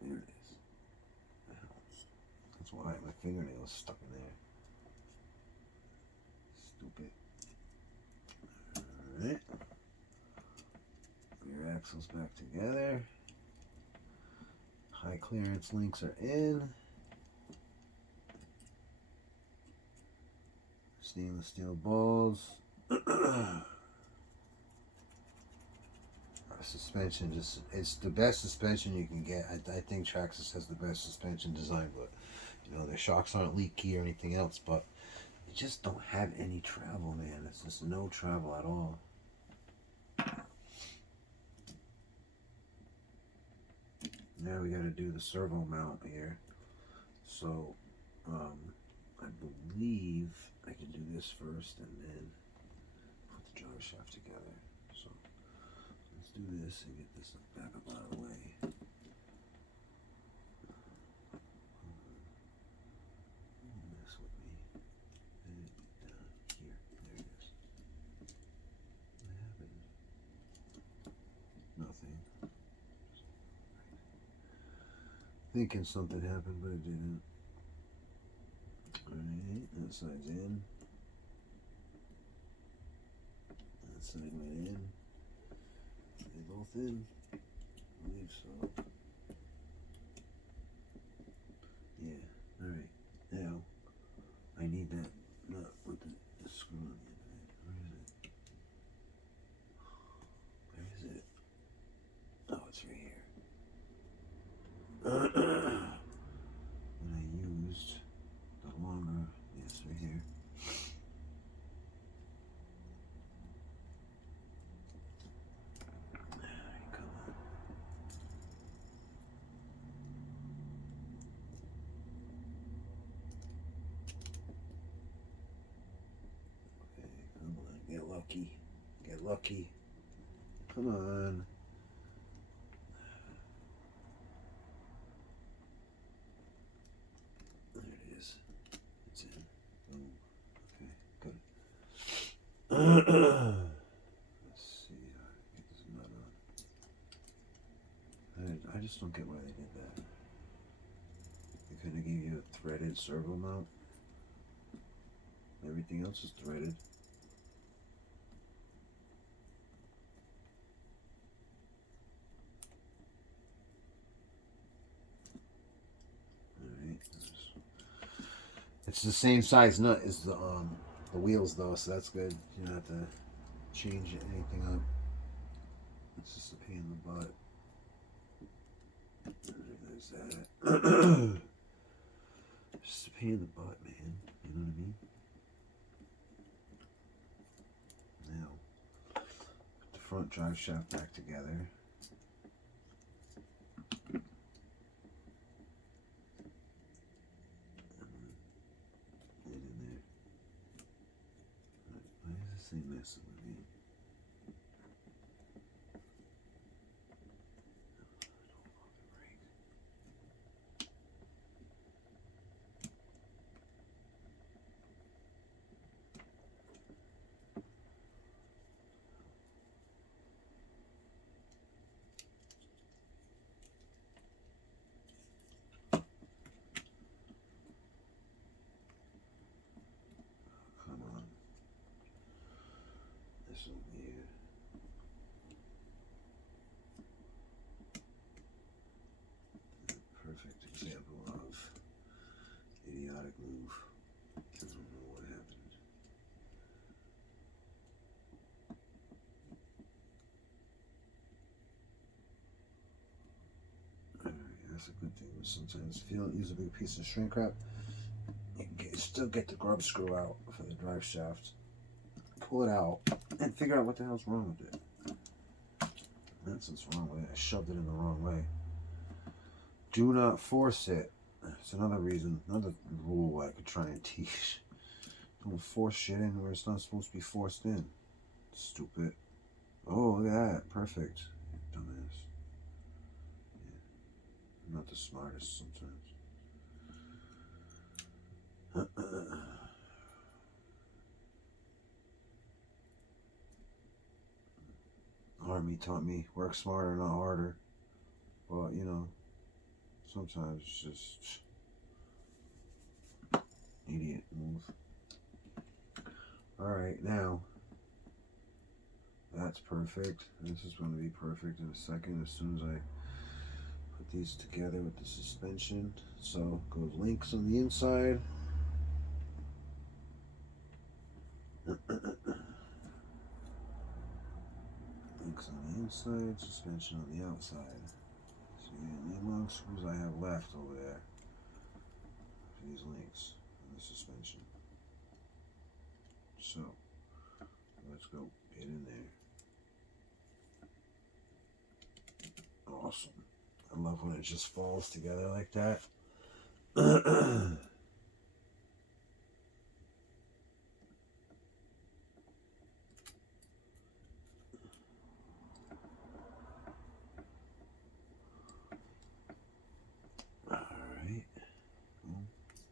There it is. That's why my fingernail's stuck in there. Stupid. Alright. Rear axles back together. High clearance links are in. Stainless steel balls. Suspension, just it's the best suspension you can get. I think Traxxas has the best suspension design, but you know their shocks aren't leaky or anything else, but they just don't have any travel, man. It's just no travel at all. Now we got to do the servo mount here. So I believe I can do this first and then put the drive shaft together. So let's do this and get this back up out of the way. Mess with me. And down here. There it is. What happened? Nothing. Thinking something happened, but it didn't. Alright, that side's in. That side went in. They both in? I believe so. Yeah, alright. Now, I need that nut with the screw on the end of it. Where is it? Where is it? Oh, it's right here. And I used the longer, yes, right here. Get lucky. Get lucky. Come on. There it is. It's in. Boom. Okay, good. Let's see. Get this nut on. I just don't get why they did that. They could have gave you a threaded servo mount. Everything else is threaded. It's the same size nut as the wheels though, so that's good. You don't have to change anything up. It's just a pain in the butt. There's that. Just a pain in the butt, man. You know what I mean? Now, put the front drive shaft back together. Same messing with me. Come on. This will be it. Perfect example of idiotic move. I don't know what happened. Alright, that's a good thing. Sometimes if you don't use a big piece of shrink wrap, you can still get the grub screw out for the drive shaft. Pull it out and figure out what the hell's wrong with it. That's what's wrong with it. I shoved it in the wrong way. Do not force it. It's another reason, another rule I could try and teach. Don't force shit in where it's not supposed to be forced in. Stupid. Oh, look at that. Perfect. Dumbass. Yeah. I'm not the smartest sometimes. Army taught me work smarter, not harder. Well, you know, sometimes it's just idiot move. Alright, now that's perfect. This is going to be perfect in a second as soon as I put these together with the suspension. So goes links on the inside. Links on the inside, suspension on the outside. So the long screws I have left over there for these links and the suspension. So let's go get in there. Awesome. I love when it just falls together like that.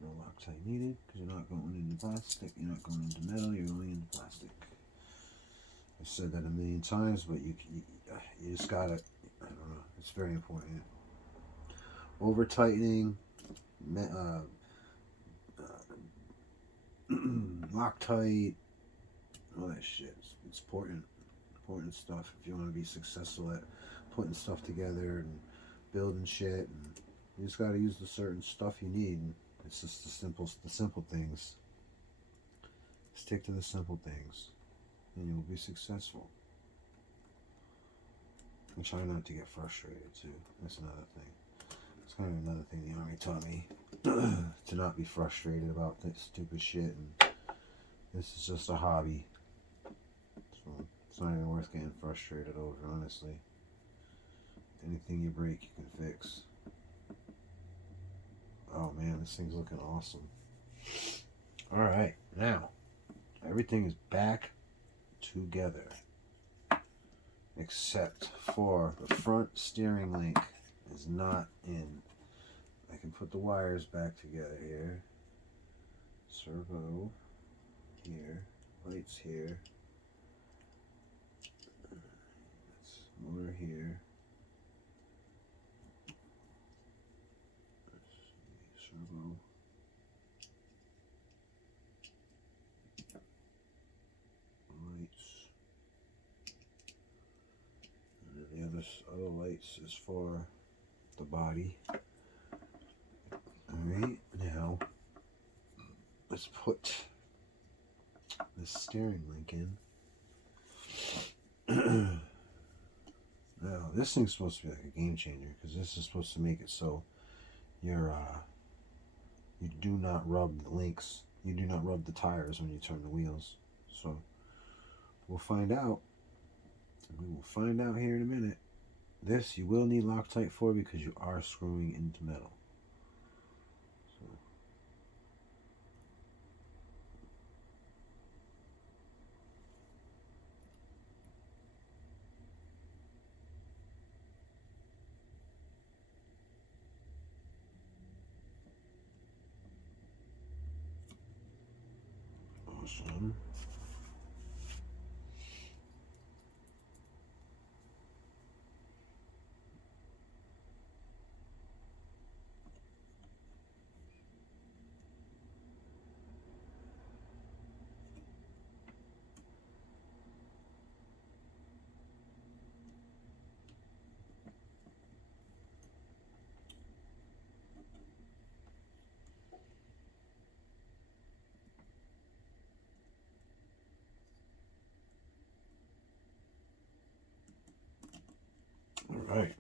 No Loctite needed because you're not going into plastic, you're not going into metal, you're going into plastic. I've said that a million times, but you just gotta, I don't know, it's very important. Over tightening, Loctite, all that shit. It's important stuff if you want to be successful at putting stuff together and building shit. And you just gotta use the certain stuff you need. It's just the simple things. Stick to the simple things, and you will be successful. And try not to get frustrated too. That's another thing. It's kind of another thing the Army taught me to not be frustrated about this stupid shit. And this is just a hobby, so it's not even worth getting frustrated over. Honestly, anything you break, you can fix. Oh man, this thing's looking awesome. Alright, now everything is back together except for the front steering link is not in. I can put the wires back together here. Servo here, lights here, motor here. Servo. Lights. And then the other lights is for the body. Alright, now let's put this steering link in. Now this thing's supposed to be like a game changer because this is supposed to make it so you're you do not rub the links, you do not rub the tires when you turn the wheels. So we'll find out. We will find out here in a minute. This you will need Loctite for because you are screwing into metal. Awesome. Alright.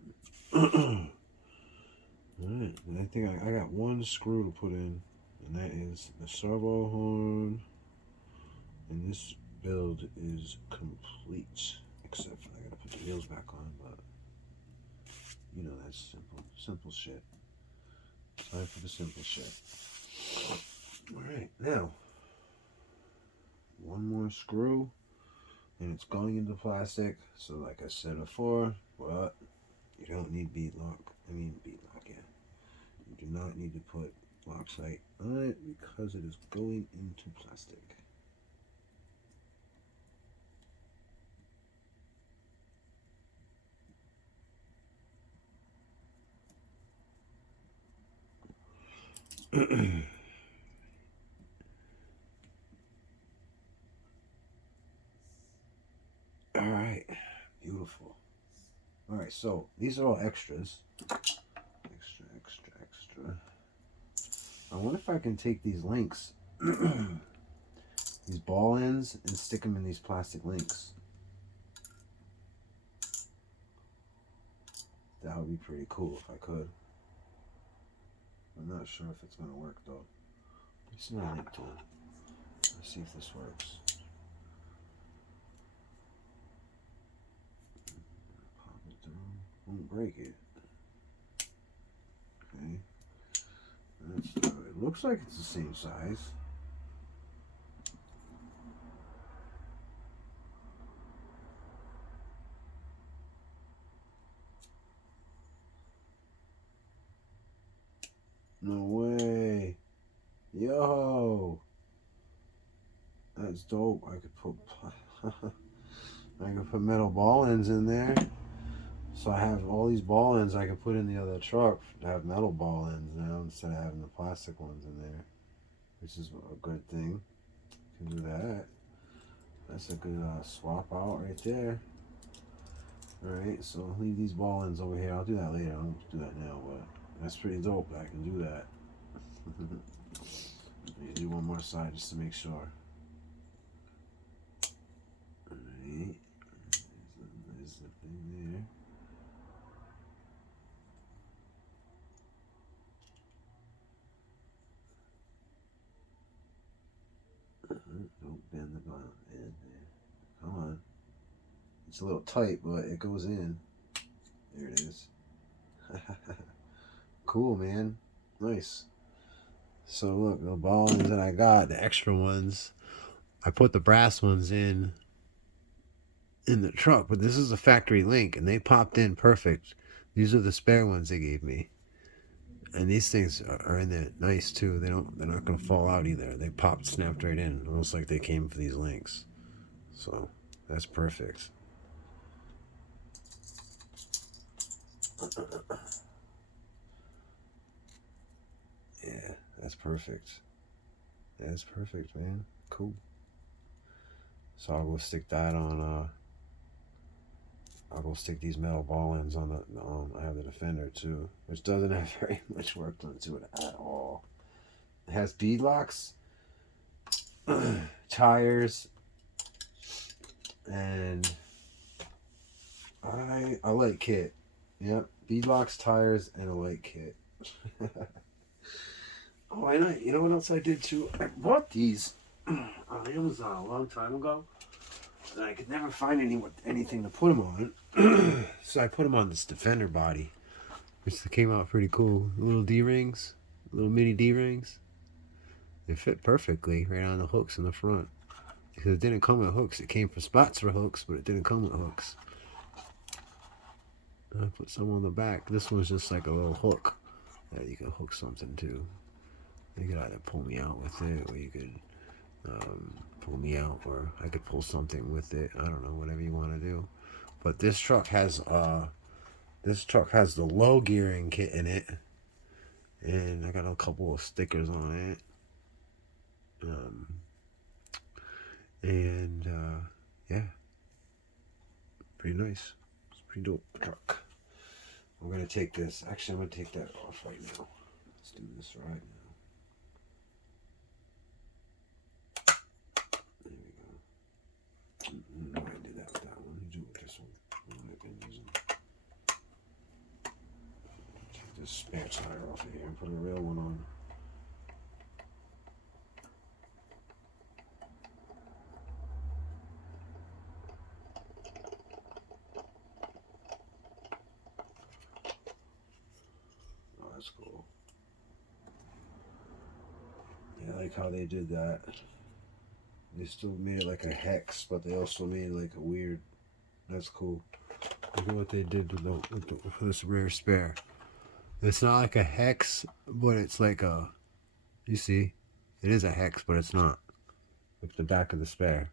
Alright. And I think I got one screw to put in, and that is the servo horn and this build is complete. Except for I gotta put the wheels back on, but you know that's simple shit. Time for the simple shit. Alright, now one more screw and it's going into plastic. So like I said before, but you don't need bead lock, yeah. You do not need to put Loctite on it because it is going into plastic. Alright, beautiful. Alright, so these are all extras. Extra. I wonder if I can take these links, these ball ends, and stick them in these plastic links. That would be pretty cool if I could. I'm not sure if it's going to work though. Let's see my link tool. Let's see if this works. Pop it down. Won't break it. Okay. It looks like it's the same size. No way. Yo. That's dope. I could put metal ball ends in there. So I have all these ball ends I can put in the other truck to have metal ball ends now instead of having the plastic ones in there, which is a good thing. Can do that. That's a good swap out right there. Alright, so I'll leave these ball ends over here. I'll do that later. I don't do that now, but that's pretty dope. I can do that. Do one more side just to make sure. Alright. There's the thing there. Don't bend the bottom end there. Come on. It's a little tight, but it goes in. There it is. Cool, man. Nice. So look, the ball ends that I got, the extra ones, I put the brass ones in the truck, but this is a factory link, and they popped in perfect. These are the spare ones they gave me, and these things are in there nice too. They're not gonna fall out either. They snapped right in, almost like they came for these links. So that's perfect. Yeah, that's perfect. That's perfect, man. Cool. So I'll go stick that on. I'll go stick these metal ball ends on the. I have the Defender too, which doesn't have very much work done to it at all. It has bead locks, tires, and a light kit. Yep, bead locks, tires, and a light kit. Oh, and you know what else I did too? I bought these on Amazon a long time ago, and I could never find anything to put them on. So I put them on this Defender body, which came out pretty cool. Little D-rings, little mini D-rings. They fit perfectly right on the hooks in the front. Because it didn't come with hooks. It came for spots for hooks, but it didn't come with hooks. I put some on the back. This one's just like a little hook that you can hook something to. You could either pull me out with it, or you could pull me out, or I could pull something with it. I don't know, whatever you want to do. But this truck has the low gearing kit in it, and I got a couple of stickers on it. Yeah, pretty nice. It's a pretty dope truck. I'm gonna take this. Actually, I'm gonna take that off right now. Let's do this right now. No, I did that with that one. You do it with this one. I've been using. Take this spare tire off of here and put a real one on. That's cool. Yeah, I like how they did that. They still made it like a hex, but they also made it like a weird. That's cool. Look at what they did for this rare spare. It's not like a hex, but it's like a. You see, it is a hex, but it's not. Like the back of the spare.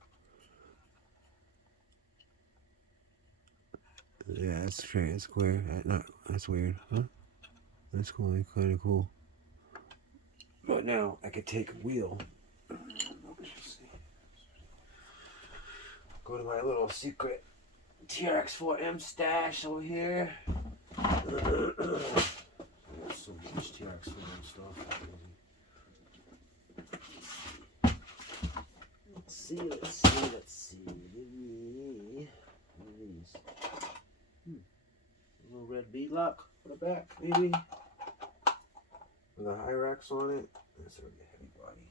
Yeah, that's straight. That's weird. That's weird, huh? That's cool. That's kind of cool. But now I could take a wheel. Go to my little secret trx4m stash over here. So much trx4m stuff. Let's see. What are these? A little red beadlock for the back, maybe. With a Hyrax on it. That's already a heavy body.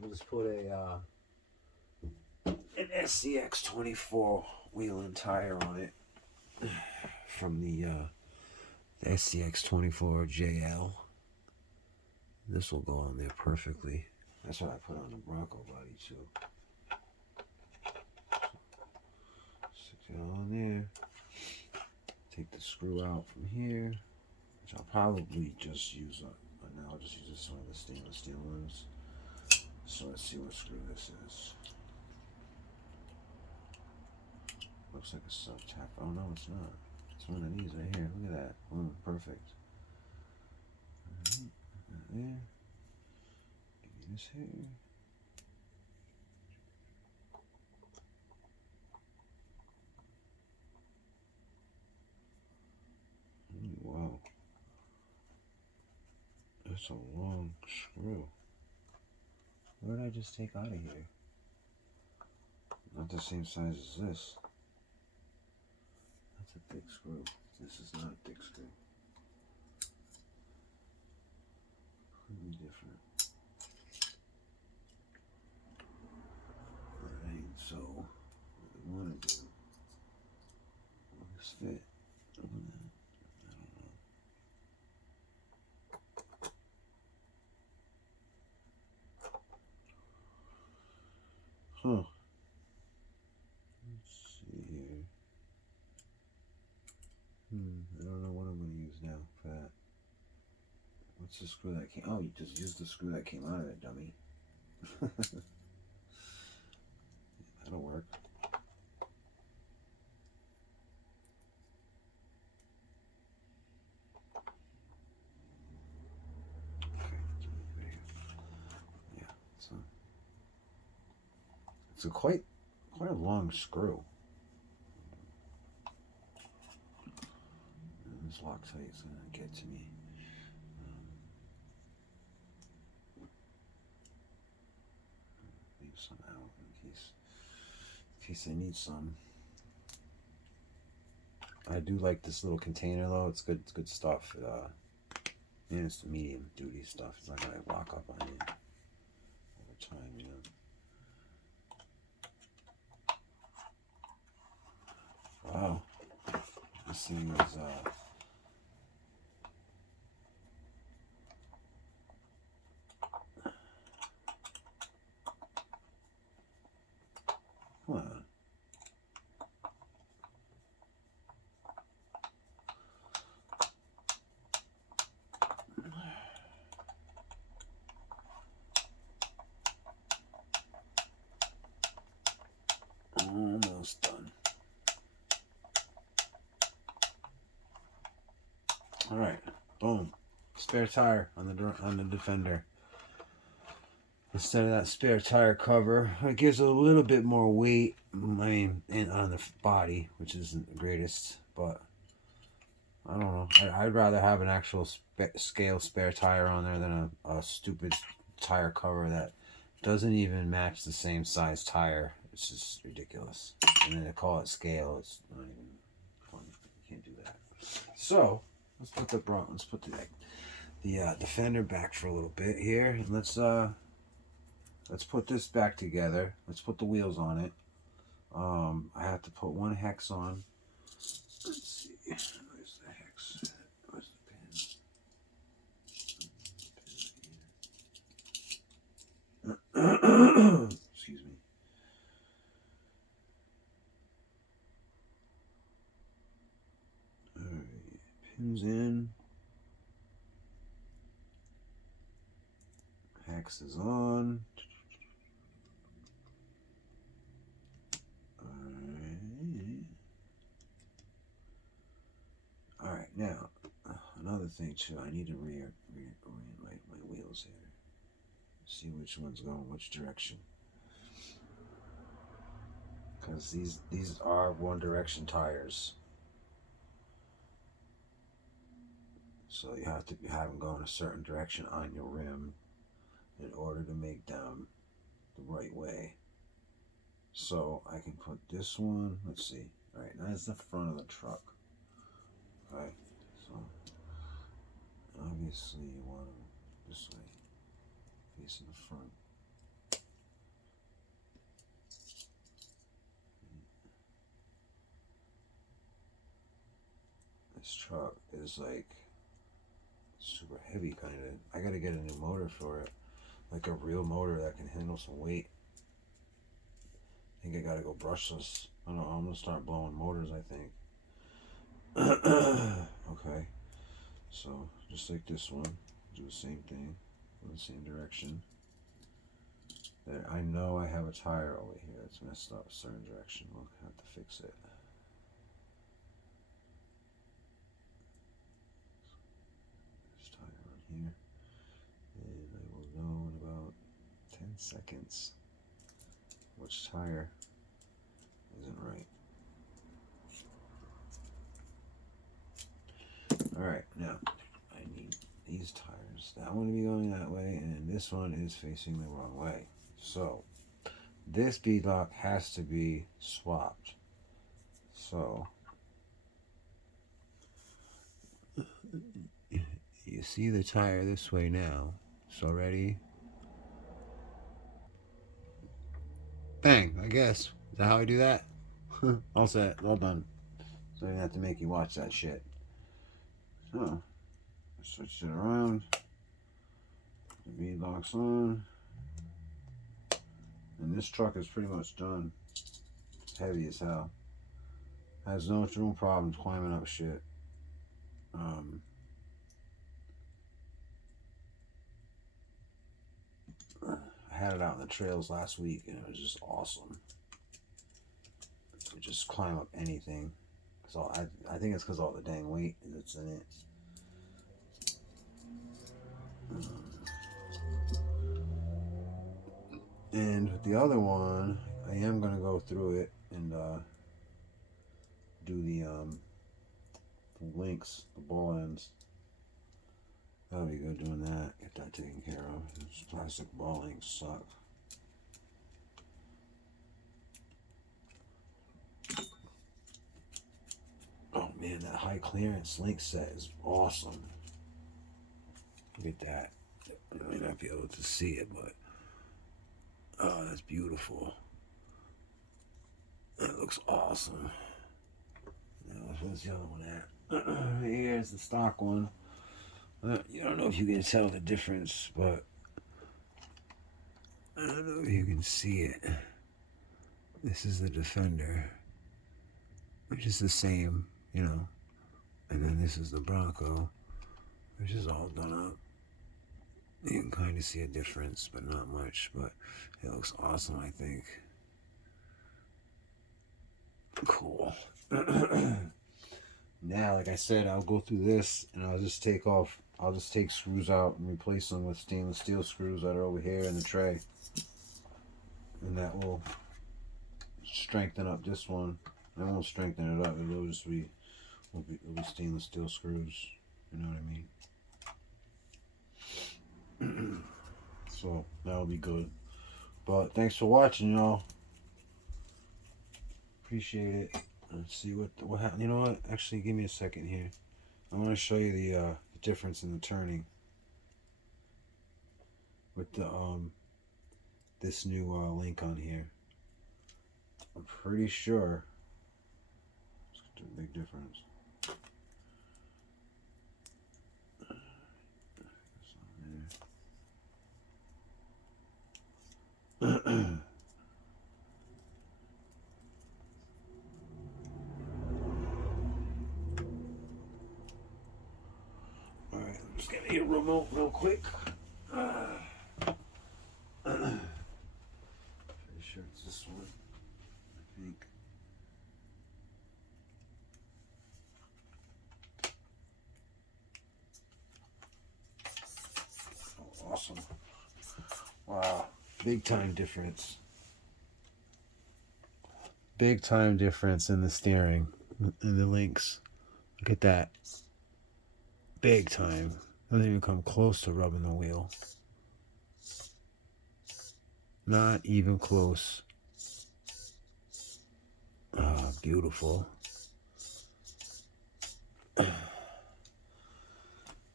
We'll just put an SCX24 wheel and tire on it from the SCX24 JL. This will go on there perfectly. That's what I put on the Bronco body too. Stick it on there. Take the screw out from here, which I'll probably just use I'll just use this one of the stainless steel ones. So let's see what screw this is. Looks like a sub tap. Oh no, it's not. It's one of these right here. Look at that. Oh, perfect. Alright, there. Give me this here. Wow. That's a long screw. What did I just take out of here? Not the same size as this. That's a thick screw. This is not a thick screw. Completely different. Alright, so what I want to do, will this fit? I don't know. Huh. Let's see here. I don't know what I'm going to use now for that. What's the screw that came? Oh, you just used the screw that came out of it, dummy. That'll work. It's a quite a long screw. And this Loctite is going to get to me. Leave some out in case I need some. I do like this little container though. It's good. It's good stuff. And it's the medium duty stuff. It's not going to lock up on you over time, you know. Wow, this thing is come on. Almost done. All right, boom. Spare tire on the Defender. Instead of that spare tire cover, it gives a little bit more weight. I mean, on the body, which isn't the greatest, but I don't know. I'd rather have an actual scale spare tire on there than a stupid tire cover that doesn't even match the same size tire. It's just ridiculous. And then they call it scale. It's not even funny. You can't do that. So let's put the Defender back for a little bit here, and let's put this back together. Let's put the wheels on it. I have to put one hex on. Let's see. Where's the hex? box is on. Alright, now, another thing too, I need to reorient my wheels here. See which one's going which direction. Because these are one direction tires. So you have to have them going a certain direction on your rim in order to make them the right way. So I can put this one, let's see. Alright, that's the front of the truck. Okay, so obviously you want them this way, facing the front. This truck is like super heavy, kind of. I gotta get a new motor for it, like a real motor that can handle some weight. I think I gotta go brushless. I don't know, I'm gonna start blowing motors, I think. Okay, so just like this one, do the same thing in the same direction. There, I know I have a tire over here that's messed up a certain direction. We'll have to fix it. This tire on here, and I will know in about 10 seconds which tire isn't right. Alright, now I need these tires. That one to be going that way, and this one is facing the wrong way. So this beadlock has to be swapped. So you see the tire this way now. So ready? Bang, I guess. Is that how I do that? All set, all done. So I didn't have to make you watch that shit. So, switch it around. The beadlock's on. And this truck is pretty much done. It's heavy as hell. Has no problems climbing up shit. I had it out in the trails last week and it was just awesome. You just climb up anything. So I think it's because all the dang weight that's in it. And with the other one, I am going to go through it and do the links, the ball ends. That'll be good doing that. Get that taken care of. These plastic ball links suck. Oh man, that high clearance link set is awesome. Look at that. I may not be able to see it, but oh, that's beautiful. That looks awesome. Now, where's the other one at? Here's the stock one. You don't know if you can tell the difference, but I don't know if you can see it. This is the Defender, which is the same, you know. And then this is the Bronco, which is all done up. You can kind of see a difference, but not much. But it looks awesome, I think. Cool. Now, like I said, I'll go through this and I'll just take screws out and replace them with stainless steel screws that are over here in the tray. And that will strengthen up this one. I won't strengthen it up. It'll just be, it'll be stainless steel screws. You know what I mean? So that'll be good. But thanks for watching, y'all. Appreciate it. Let's see what happened. You know what? Actually, give me a second here. I want to show you the difference in the turning with the this new link on here. I'm pretty sure it's a big difference. Alright, I'm just gonna get a remote real quick. this one, I think. Oh, awesome. Wow. Big time difference. Big time difference in the steering, in the links. Look at that. Big time. Doesn't even come close to rubbing the wheel. Not even close. Ah, beautiful.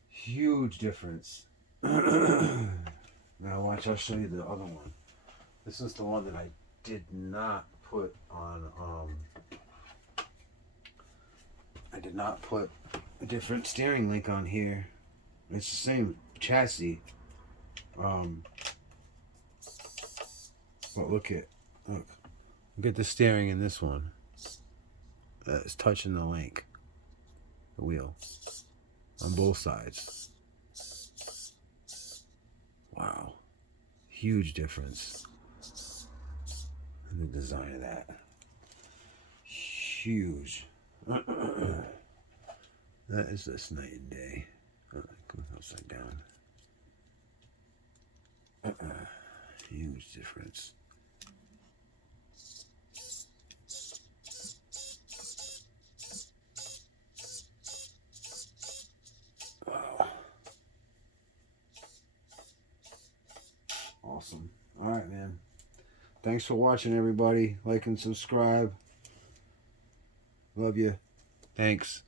Huge difference. Now watch, I'll show you the other one. This is the one that I did not put on, I did not put a different steering link on here. It's the same chassis. But look at the steering in this one. It's touching the link, the wheel, on both sides. Wow, huge difference in the design of that. Huge. That is just night and day. Come upside down. Huge difference. Wow. Awesome. All right, man. Thanks for watching, everybody. Like and subscribe. Love you. Thanks.